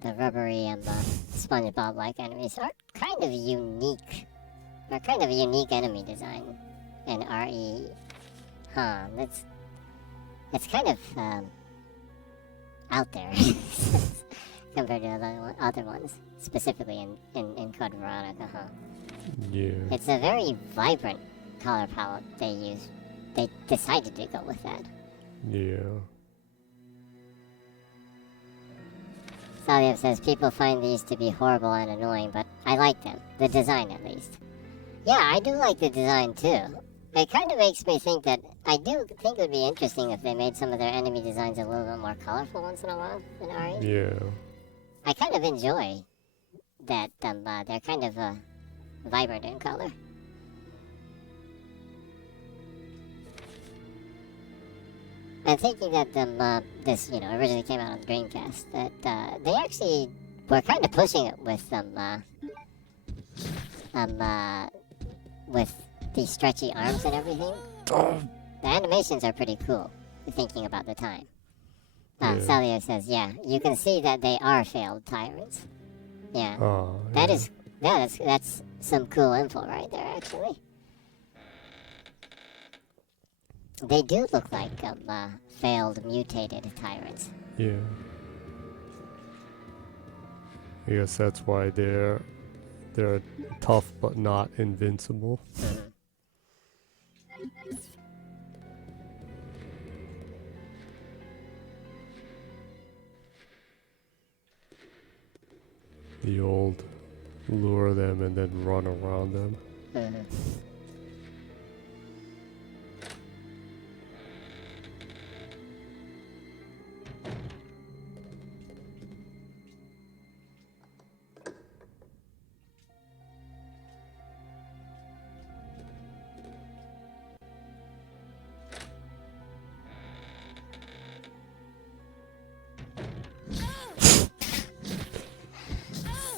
The rubbery and SpongeBob-like enemies are kind of unique. They're kind of a unique enemy design in RE Huh, it's kind of out there compared to other ones, specifically in Code Veronica, huh? Yeah. It's a very vibrant color palette they use. They decided to go with that. Yeah. Saliev says people find these to be horrible and annoying, but I like them. The design, at least. Yeah, I do like the design, too. It kind of makes me think that I do think it would be interesting if they made some of their enemy designs a little bit more colorful once in a while in RE. Yeah. I kind of enjoy that they're kind of vibrant in color. I'm thinking that this, originally came out on Dreamcast, that they actually were kind of pushing it with with the stretchy arms and everything. The animations are pretty cool, thinking about the time. Yeah. Salio says, yeah, you can see that they are failed tyrants. Yeah. That's some cool info right there, actually. They do look like failed, mutated tyrants. Yeah. I guess that's why they're tough but not invincible. The old lure them and then run around them.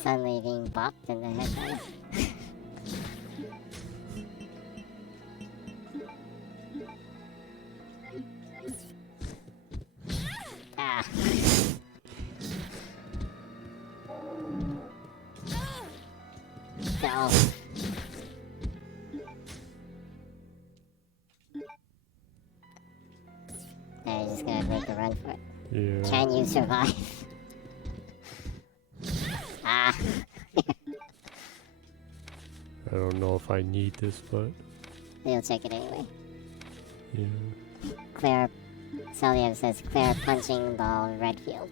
Suddenly being bopped in the head. Ah. No. Now you're just gonna make a run for it. Yeah. Can you survive? Ah. I don't know if I need this, but You'll take it anyway. yeah. Claire, Saliev says, Claire punching ball Redfield.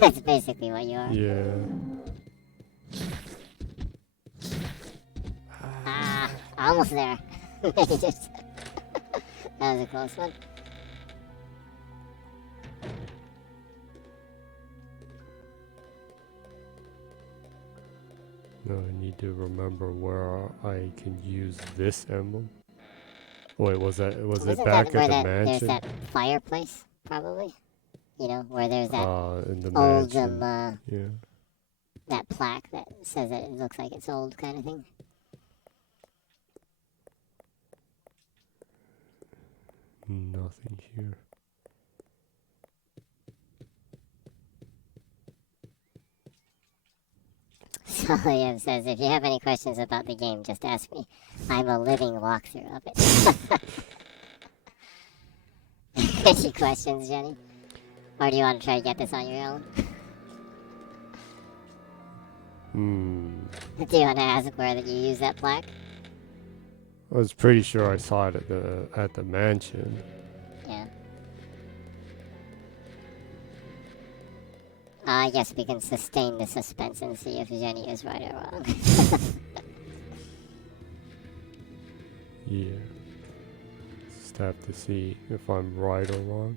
That's basically what you are. Yeah. Ah, almost there. Just that was a close one. No, I need to remember where I can use this emblem. Wait, was it Wasn't back that at where the there's mansion? that fireplace, probably? You know, where there's that In the old, mansion. Yeah. that plaque that says that it looks like it's old kind of thing. Nothing here. Saliev says, if you have any questions about the game, just ask me. I'm a living walkthrough of it. Any questions, Jenny? Or do you want to try to get this on your own? Do you want to ask where that you use that plaque? I was pretty sure I saw it at the mansion. Yeah. I guess we can sustain the suspense and see if Jenny is right or wrong. Yeah. Just have to see if I'm right or wrong.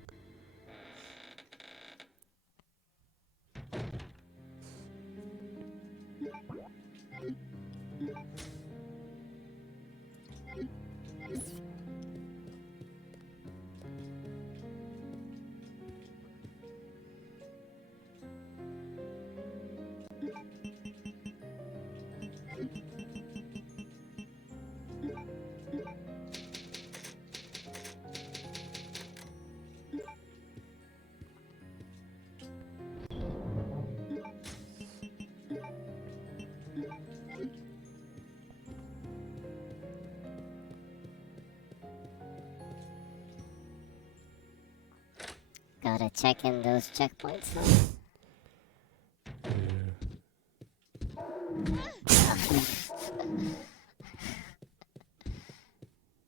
Gotta check in those checkpoints, huh?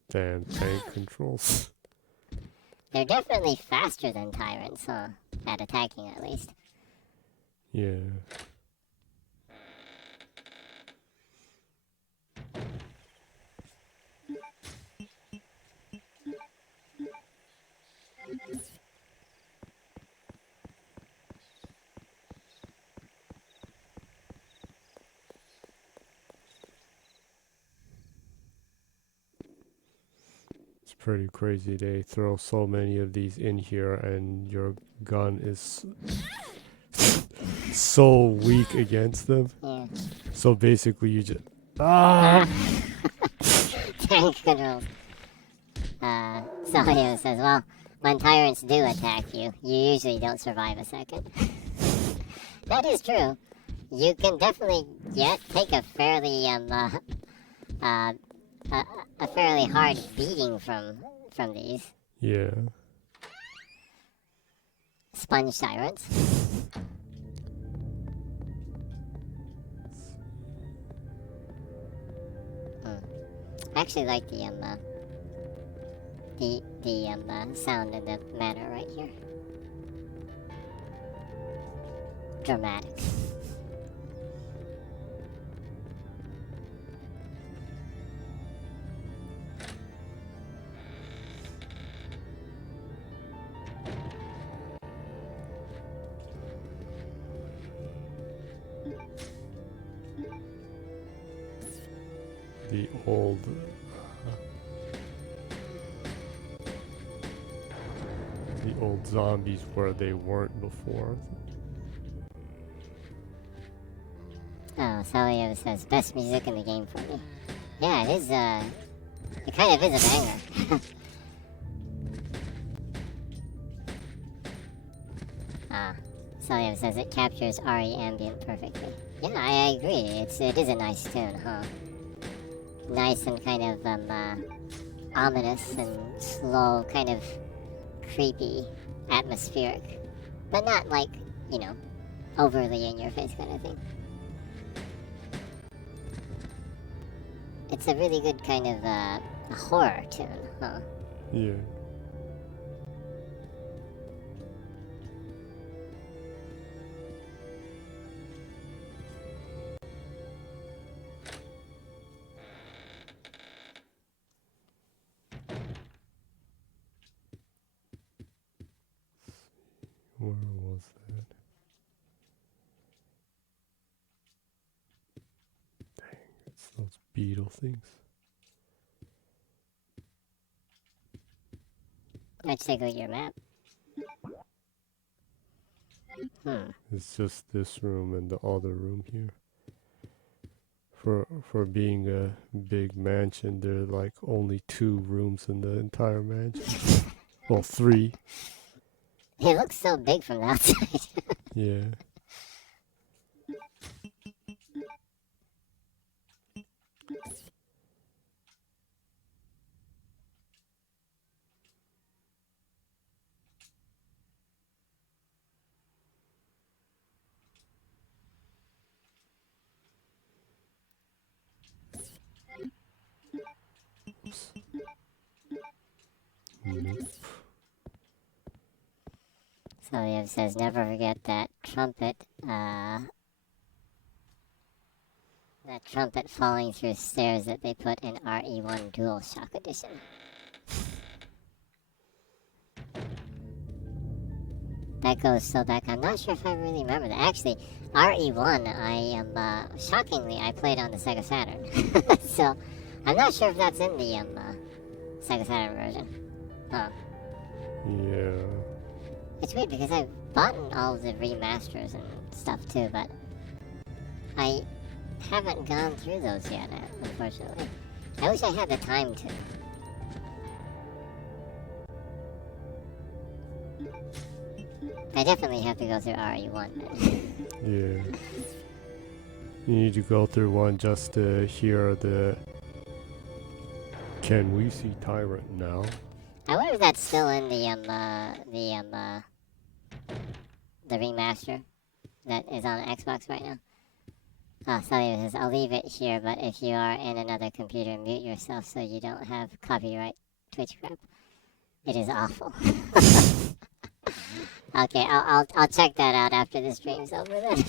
Damn tank controls. They're definitely faster than tyrants, huh? At attacking, at least. Yeah. It's pretty crazy. They throw so many of these in here, and your gun is so weak against them. Yeah. So basically, you just Tank controls. Solio says, well, when tyrants do attack you, you usually don't survive a second. That is true. You can definitely take a fairly a fairly hard beating from these yeah. sponge tyrants. I actually like the sound of the matter right here. Dramatic. The old zombies where they weren't before. Oh, Solio says, best music in the game for me. Yeah, it is, it kind of is a banger. Solio says it captures RE ambient perfectly. Yeah, I agree. It is a nice tune, huh? Nice and kind of, ominous and slow, kind of creepy, atmospheric. But not like, you know, overly in your face kind of thing. It's a really good kind of, a horror tune, huh? Yeah. Where was that? Dang, it's those beetle things. Let's take a look at your map. It's just this room and the other room here. For being a big mansion, there are like only 2 rooms in the entire mansion. Well, 3. It looks so big from the outside. Yeah. Oops. Nope. Solio says, never forget that trumpet, that trumpet falling through stairs that they put in RE1 Dual Shock Edition. That goes so back. I'm not sure if I really remember that. Actually, RE1, I am, shockingly, I played on the Sega Saturn. So, I'm not sure if that's in the, Sega Saturn version. Huh. Yeah. It's weird because I've bought all of the remasters and stuff too, but I haven't gone through those yet, unfortunately. I wish I had the time to. I definitely have to go through RE1. Yeah. You need to go through one just to hear the "Can we see Tyrant now?" I wonder if that's still in the the remaster that is on Xbox right now. Cellular says, I'll leave it here, but if you are in another computer, mute yourself so you don't have copyright Twitch crap. It is awful. Okay, I'll check that out after the stream's over then.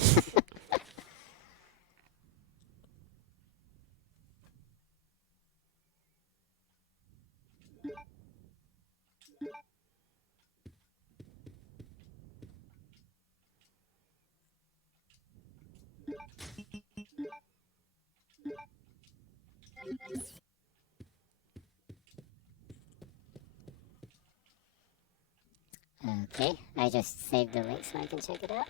Okay, I just saved the link so I can check it out.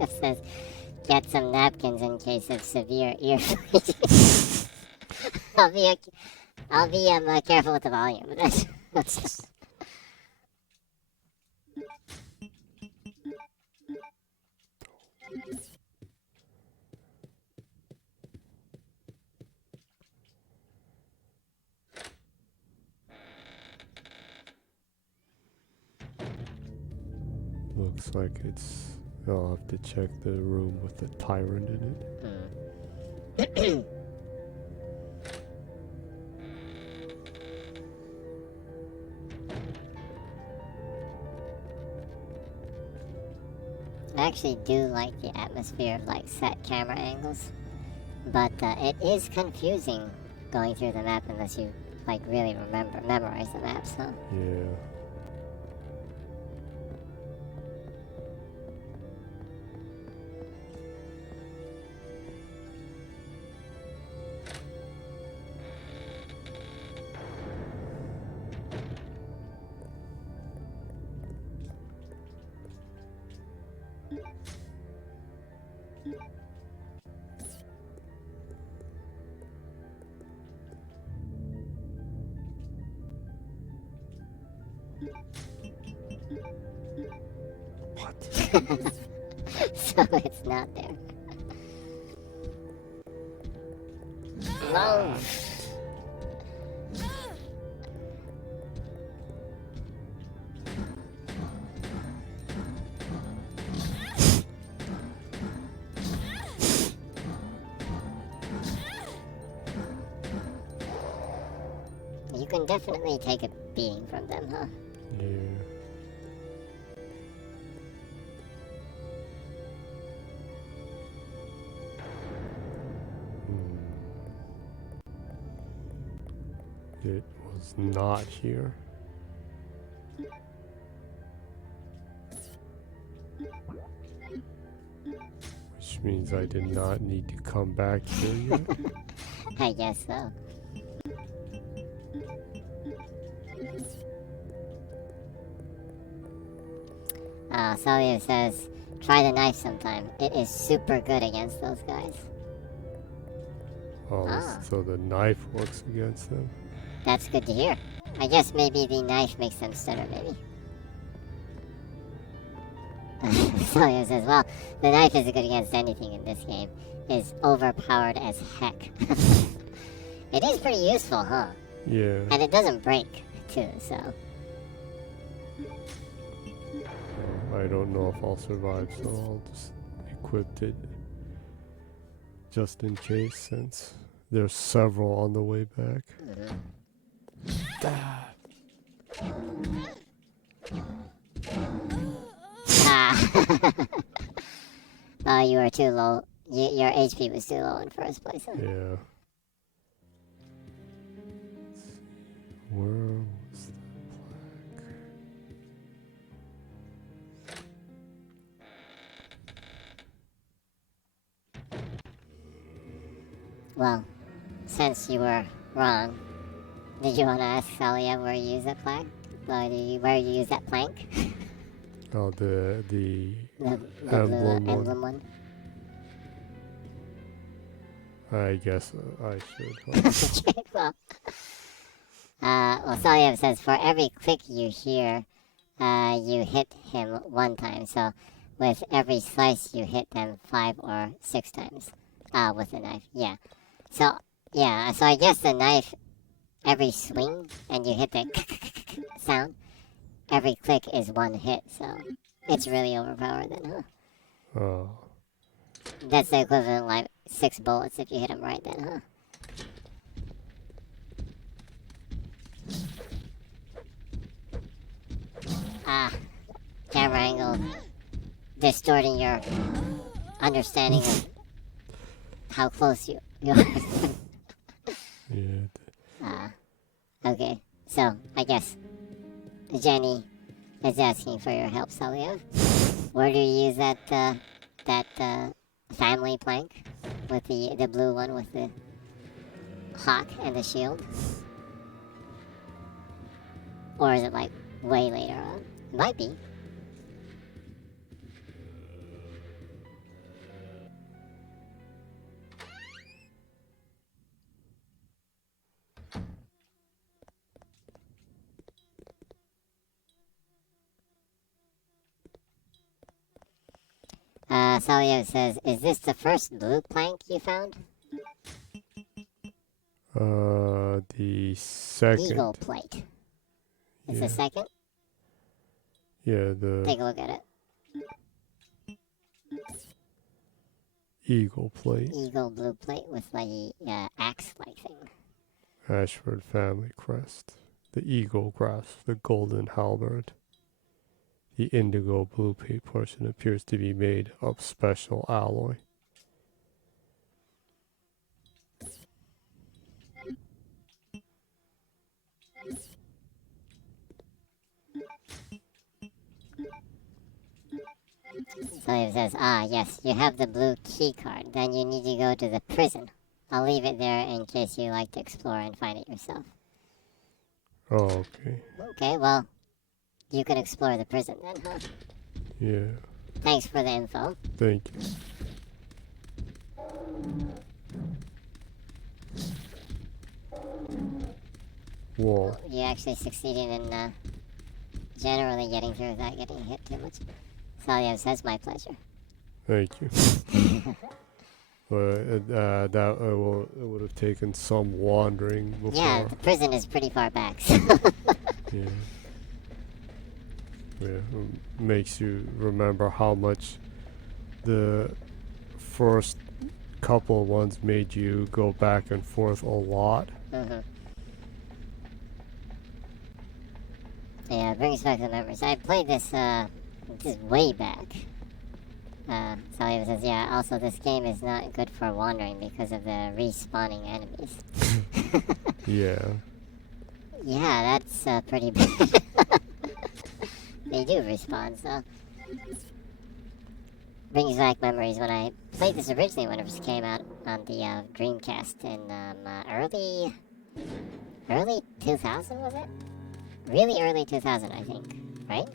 It says, get some napkins in case of severe ear bleeding. I'll be careful with the volume. That's just... Looks like it's... I'll have to check the room with the tyrant in it. I actually do like the atmosphere of like set camera angles, but it is confusing going through the map unless you like really memorize the maps, huh? Yeah. So it's not there. No. You can definitely take a beating from them, huh? Yeah. It was not here. Which means I did not need to come back here yet. I guess so. Celia says, try the knife sometime. It is super good against those guys. Oh, so the knife works against them? That's good to hear. I guess maybe the knife makes them stutter, maybe. Celia says, well, the knife isn't good against anything in this game. It's overpowered as heck. It is pretty useful, huh? Yeah. And it doesn't break, too, so... I don't know if I'll survive, so I'll just equip it just in case, since there's several on the way back. Oh, you were too low. Your HP was too low in first place, huh? Yeah. Where was the plaque? Well, since you were wrong, did you want to ask Celia where you use that plaque? Where you use that plank? Oh, the the emblem blue one. emblem one? I guess I should. Okay, well, Celia says for every click you hear, you hit him one time. So with every slice, you hit them 5 or 6 times with the knife. Yeah. So, yeah, so I guess the knife, every swing, and you hit the sound, every click is one hit, so it's really overpowered then, huh? Oh. That's the equivalent of like 6 bullets if you hit them right then, huh? Ah, camera angle distorting your understanding of how close you are. Yeah. Okay, so I guess Jenny is asking for your help, Salio. Where do you use that family plank with the blue one with the hawk and the shield? Or is it like way later on? It might be. Salio says, is this the first blue plank you found? The second. Eagle plate. It's the second? Yeah, Take the a look at it. eagle plate. Eagle blue plate with like axe-like thing. Ashford family crest. The eagle grasps the golden halberd. The indigo blue plate portion appears to be made of special alloy. So it says, ah, yes, you have the blue key card. Then you need to go to the prison. I'll leave it there in case you like to explore and find it yourself. Oh, okay. Okay, well, you can explore the prison then, huh? Yeah. Thanks for the info. Thank you. Whoa. You actually succeeded in generally getting through without getting hit too much. Salio says, my pleasure. Thank you. That it would have taken some wandering before. Yeah, the prison is pretty far back. So Yeah. Yeah. Makes you remember how much the first couple ones made you go back and forth a lot. Yeah, it brings back the memories. I played this way back. Salio says, yeah, also this game is not good for wandering because of the respawning enemies. Yeah. Yeah, that's pretty bad. They do respawn, so... Brings back memories when I played this originally when it first came out on the Dreamcast in early 2000, was it? Really early 2000, I think, right?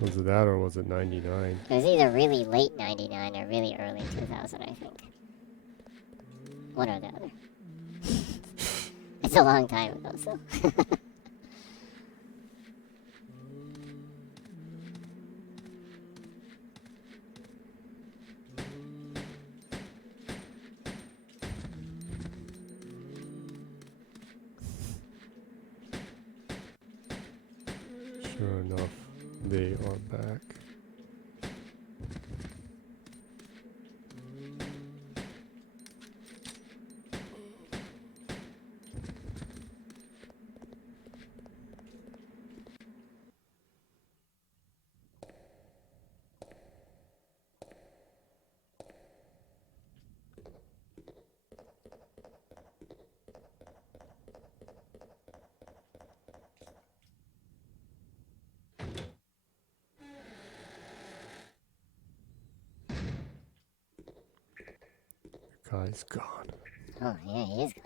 Was it that or was it 99? It was either really late 99 or really early 2000, I think. One or the other. It's a long time ago, so... Sure enough, they are back. The guy's gone. Oh, yeah, he is gone.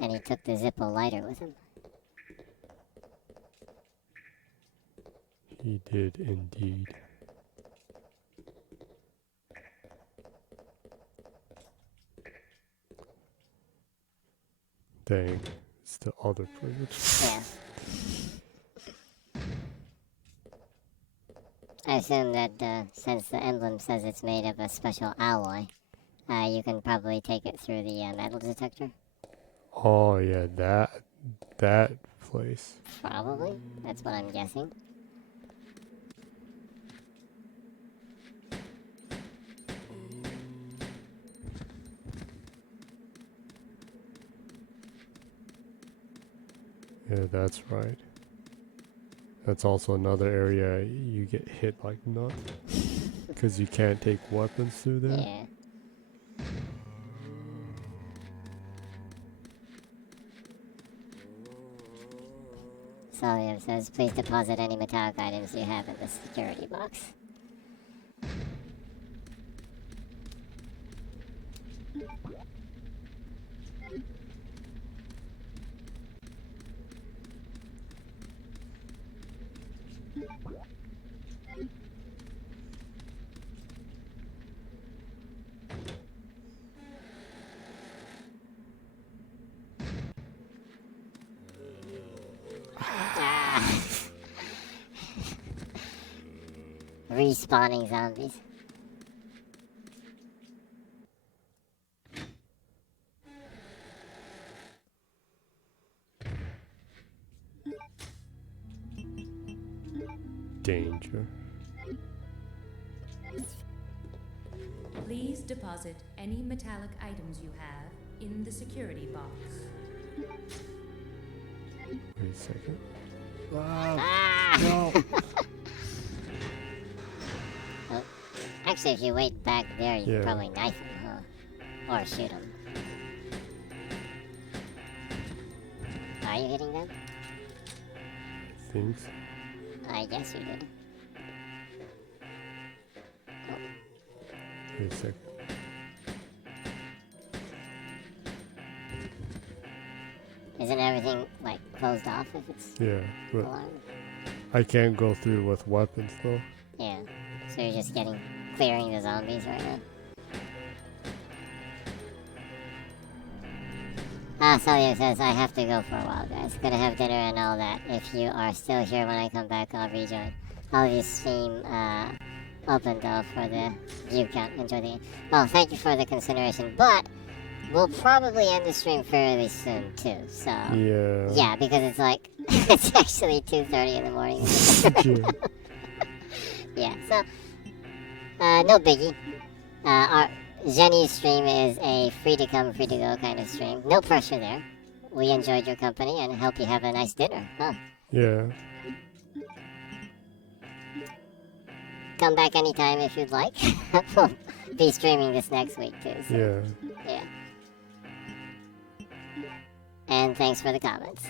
And he took the Zippo lighter with him. He did indeed. Dang. It's the other privilege. Yeah. I assume that since the emblem says it's made of a special alloy, you can probably take it through the metal detector. Oh yeah, that place. Probably. That's what I'm guessing. Yeah, that's right. That's also another area you get hit like nuts. Because you can't take weapons through there. Yeah. Solium says, please deposit any metallic items you have in the security box. Respawning zombies. Danger. Please deposit any metallic items you have in the security box. Wait a second. Ah! Well, actually, if you wait back there, you Yeah. can probably knife him, huh? Or shoot him. Are you hitting them? Things. I guess you did. Wait a second. Isn't everything, like, closed off if it's Yeah, but alarmed? I can't go through with weapons though. Yeah. So you're just clearing the zombies right now. Solio says, I have to go for a while, guys. Gonna have dinner and all that. If you are still here when I come back, I'll rejoin. I'll leave Steam open, though, for the view count. Enjoy the game. Well, thank you for the consideration, but we'll probably end the stream fairly soon, too, so... Yeah. Yeah, because it's like, it's actually 2:30 in the morning. Yeah. Yeah, so, no biggie. Our Jenny's stream is a free to come, free to go kind of stream. No pressure there. We enjoyed your company and hope you have a nice dinner, huh? Yeah. Come back anytime if you'd like. We'll be streaming this next week too. So, Yeah. yeah. And thanks for the comments.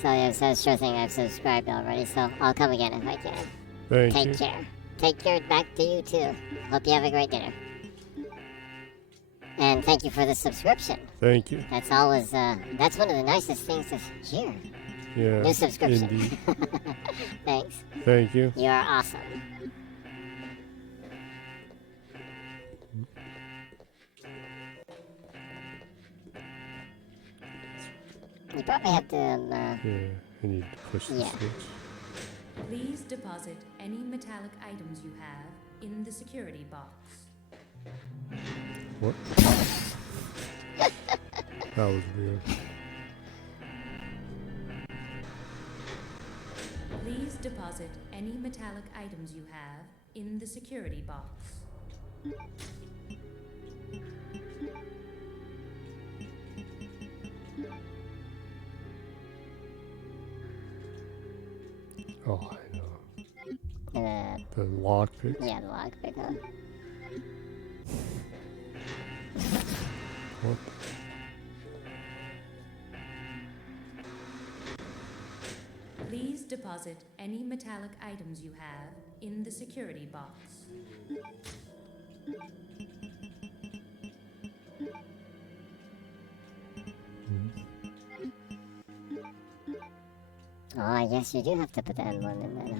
Solio says, sure thing, I've subscribed already, so I'll come again if I can. Thank Take you. care. Take care back to you too. Hope you have a great dinner. And thank you for the subscription. Thank you. That's always, that's one of the nicest things to hear. Yeah. New subscription. Indeed. Thanks. Thank you. You are awesome. You probably have to, Yeah. I need to push the Yeah. switch. Please deposit any metallic items you have in the security box. What? That was weird. Please deposit any metallic items you have in the security box. Oh, I know. The lockpick. yeah, the lockpick, huh? What? Please deposit any metallic items you have in the security box. Hmm. Oh, I guess you do have to put the emblem in then,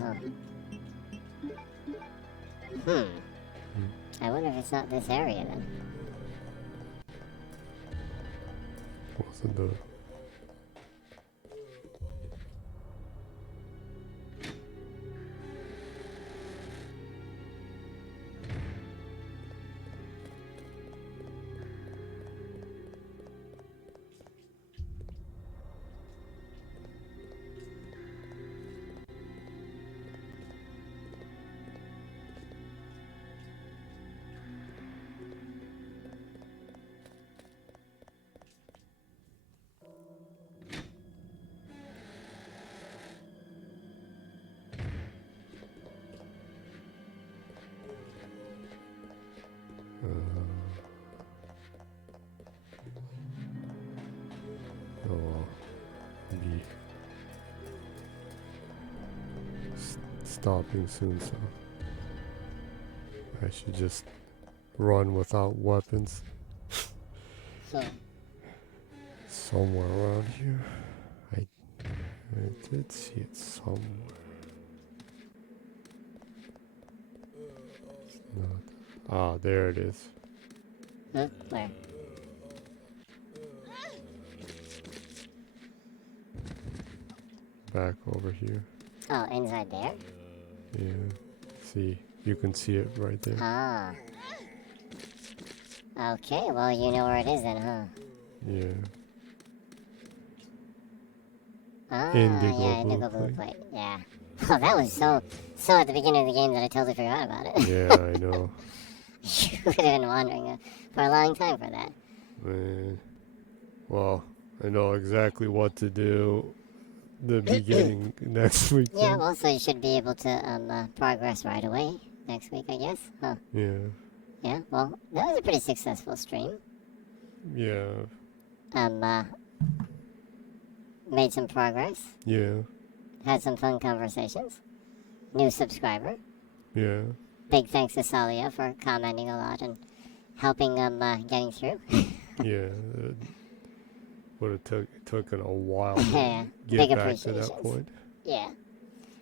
huh? I wonder if it's not this area then. Wasn't the... be stopping soon, so I should just run without weapons. So, Somewhere around here. I did see it somewhere. It's not. Ah, there it is. where? Back over here. Oh, inside there? Yeah. See, you can see it right there. Ah. Okay, well, you know where it is then, huh? Yeah. Ah, Indigo yeah, blue indigo blue plate. plate. Yeah. Oh, that was so at the beginning of the game that I totally forgot about it. Yeah, I know. You would have been wandering for a long time for that. Man. Well, I know exactly what to do the beginning next week. Yeah, then. well, so you should be able to progress right away next week, I guess. Huh. Yeah. Yeah, well, that was a pretty successful stream. Yeah. Made some progress. Yeah. Had some fun conversations. New subscriber. Yeah. Big thanks to Salia for commenting a lot and helping getting through. Yeah. Would have taken a while Yeah, to get big back to appreciations. that point. Yeah.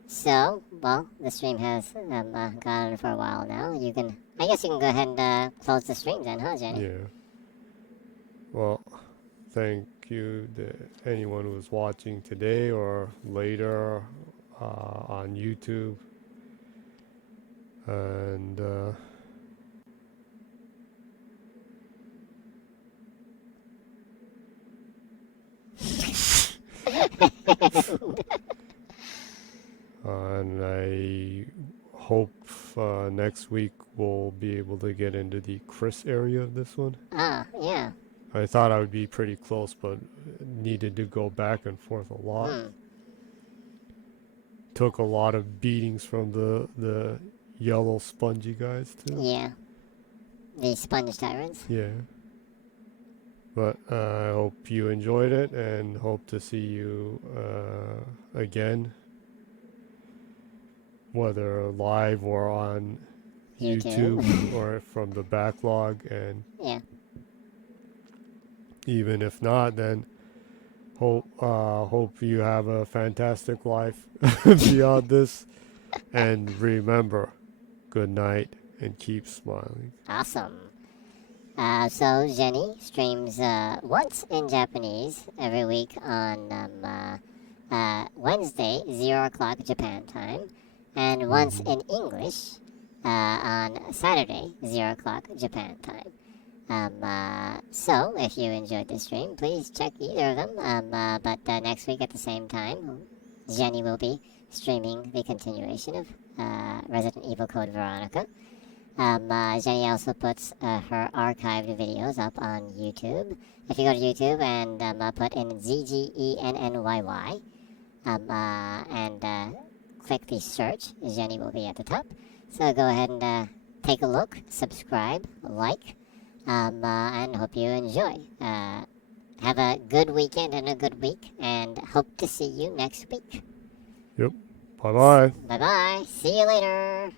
So, well, the stream has gone on for a while now. I guess you can go ahead and close the stream then, huh, Jenny? Yeah. Well, thank you to anyone who was watching today or later on YouTube. And and I hope next week we'll be able to get into the Chris area of this one. Ah, yeah. I thought I would be pretty close, but needed to go back and forth a lot. Took a lot of beatings from the yellow spongy guys too. Yeah. The sponge tyrants. Yeah. But I hope you enjoyed it and hope to see you again, whether live or on YouTube or from the backlog. And yeah. even if not, then hope you have a fantastic life beyond this. And remember, good night and keep smiling. Awesome. So Jenny streams once in Japanese every week on Wednesday, 0 o'clock Japan time, and once in English on Saturday, 0 o'clock Japan time. So if you enjoyed the stream, please check either of them. But next week at the same time, Jenny will be streaming the continuation of Resident Evil Code Veronica. Jenny also puts her archived videos up on YouTube. If you go to YouTube and put in ZGENNYY and click the search, Jenny will be at the top. So go ahead and take a look, subscribe, like, and hope you enjoy. Have a good weekend and a good week, and hope to see you next week. Yep. Bye-bye. Bye-bye. See you later.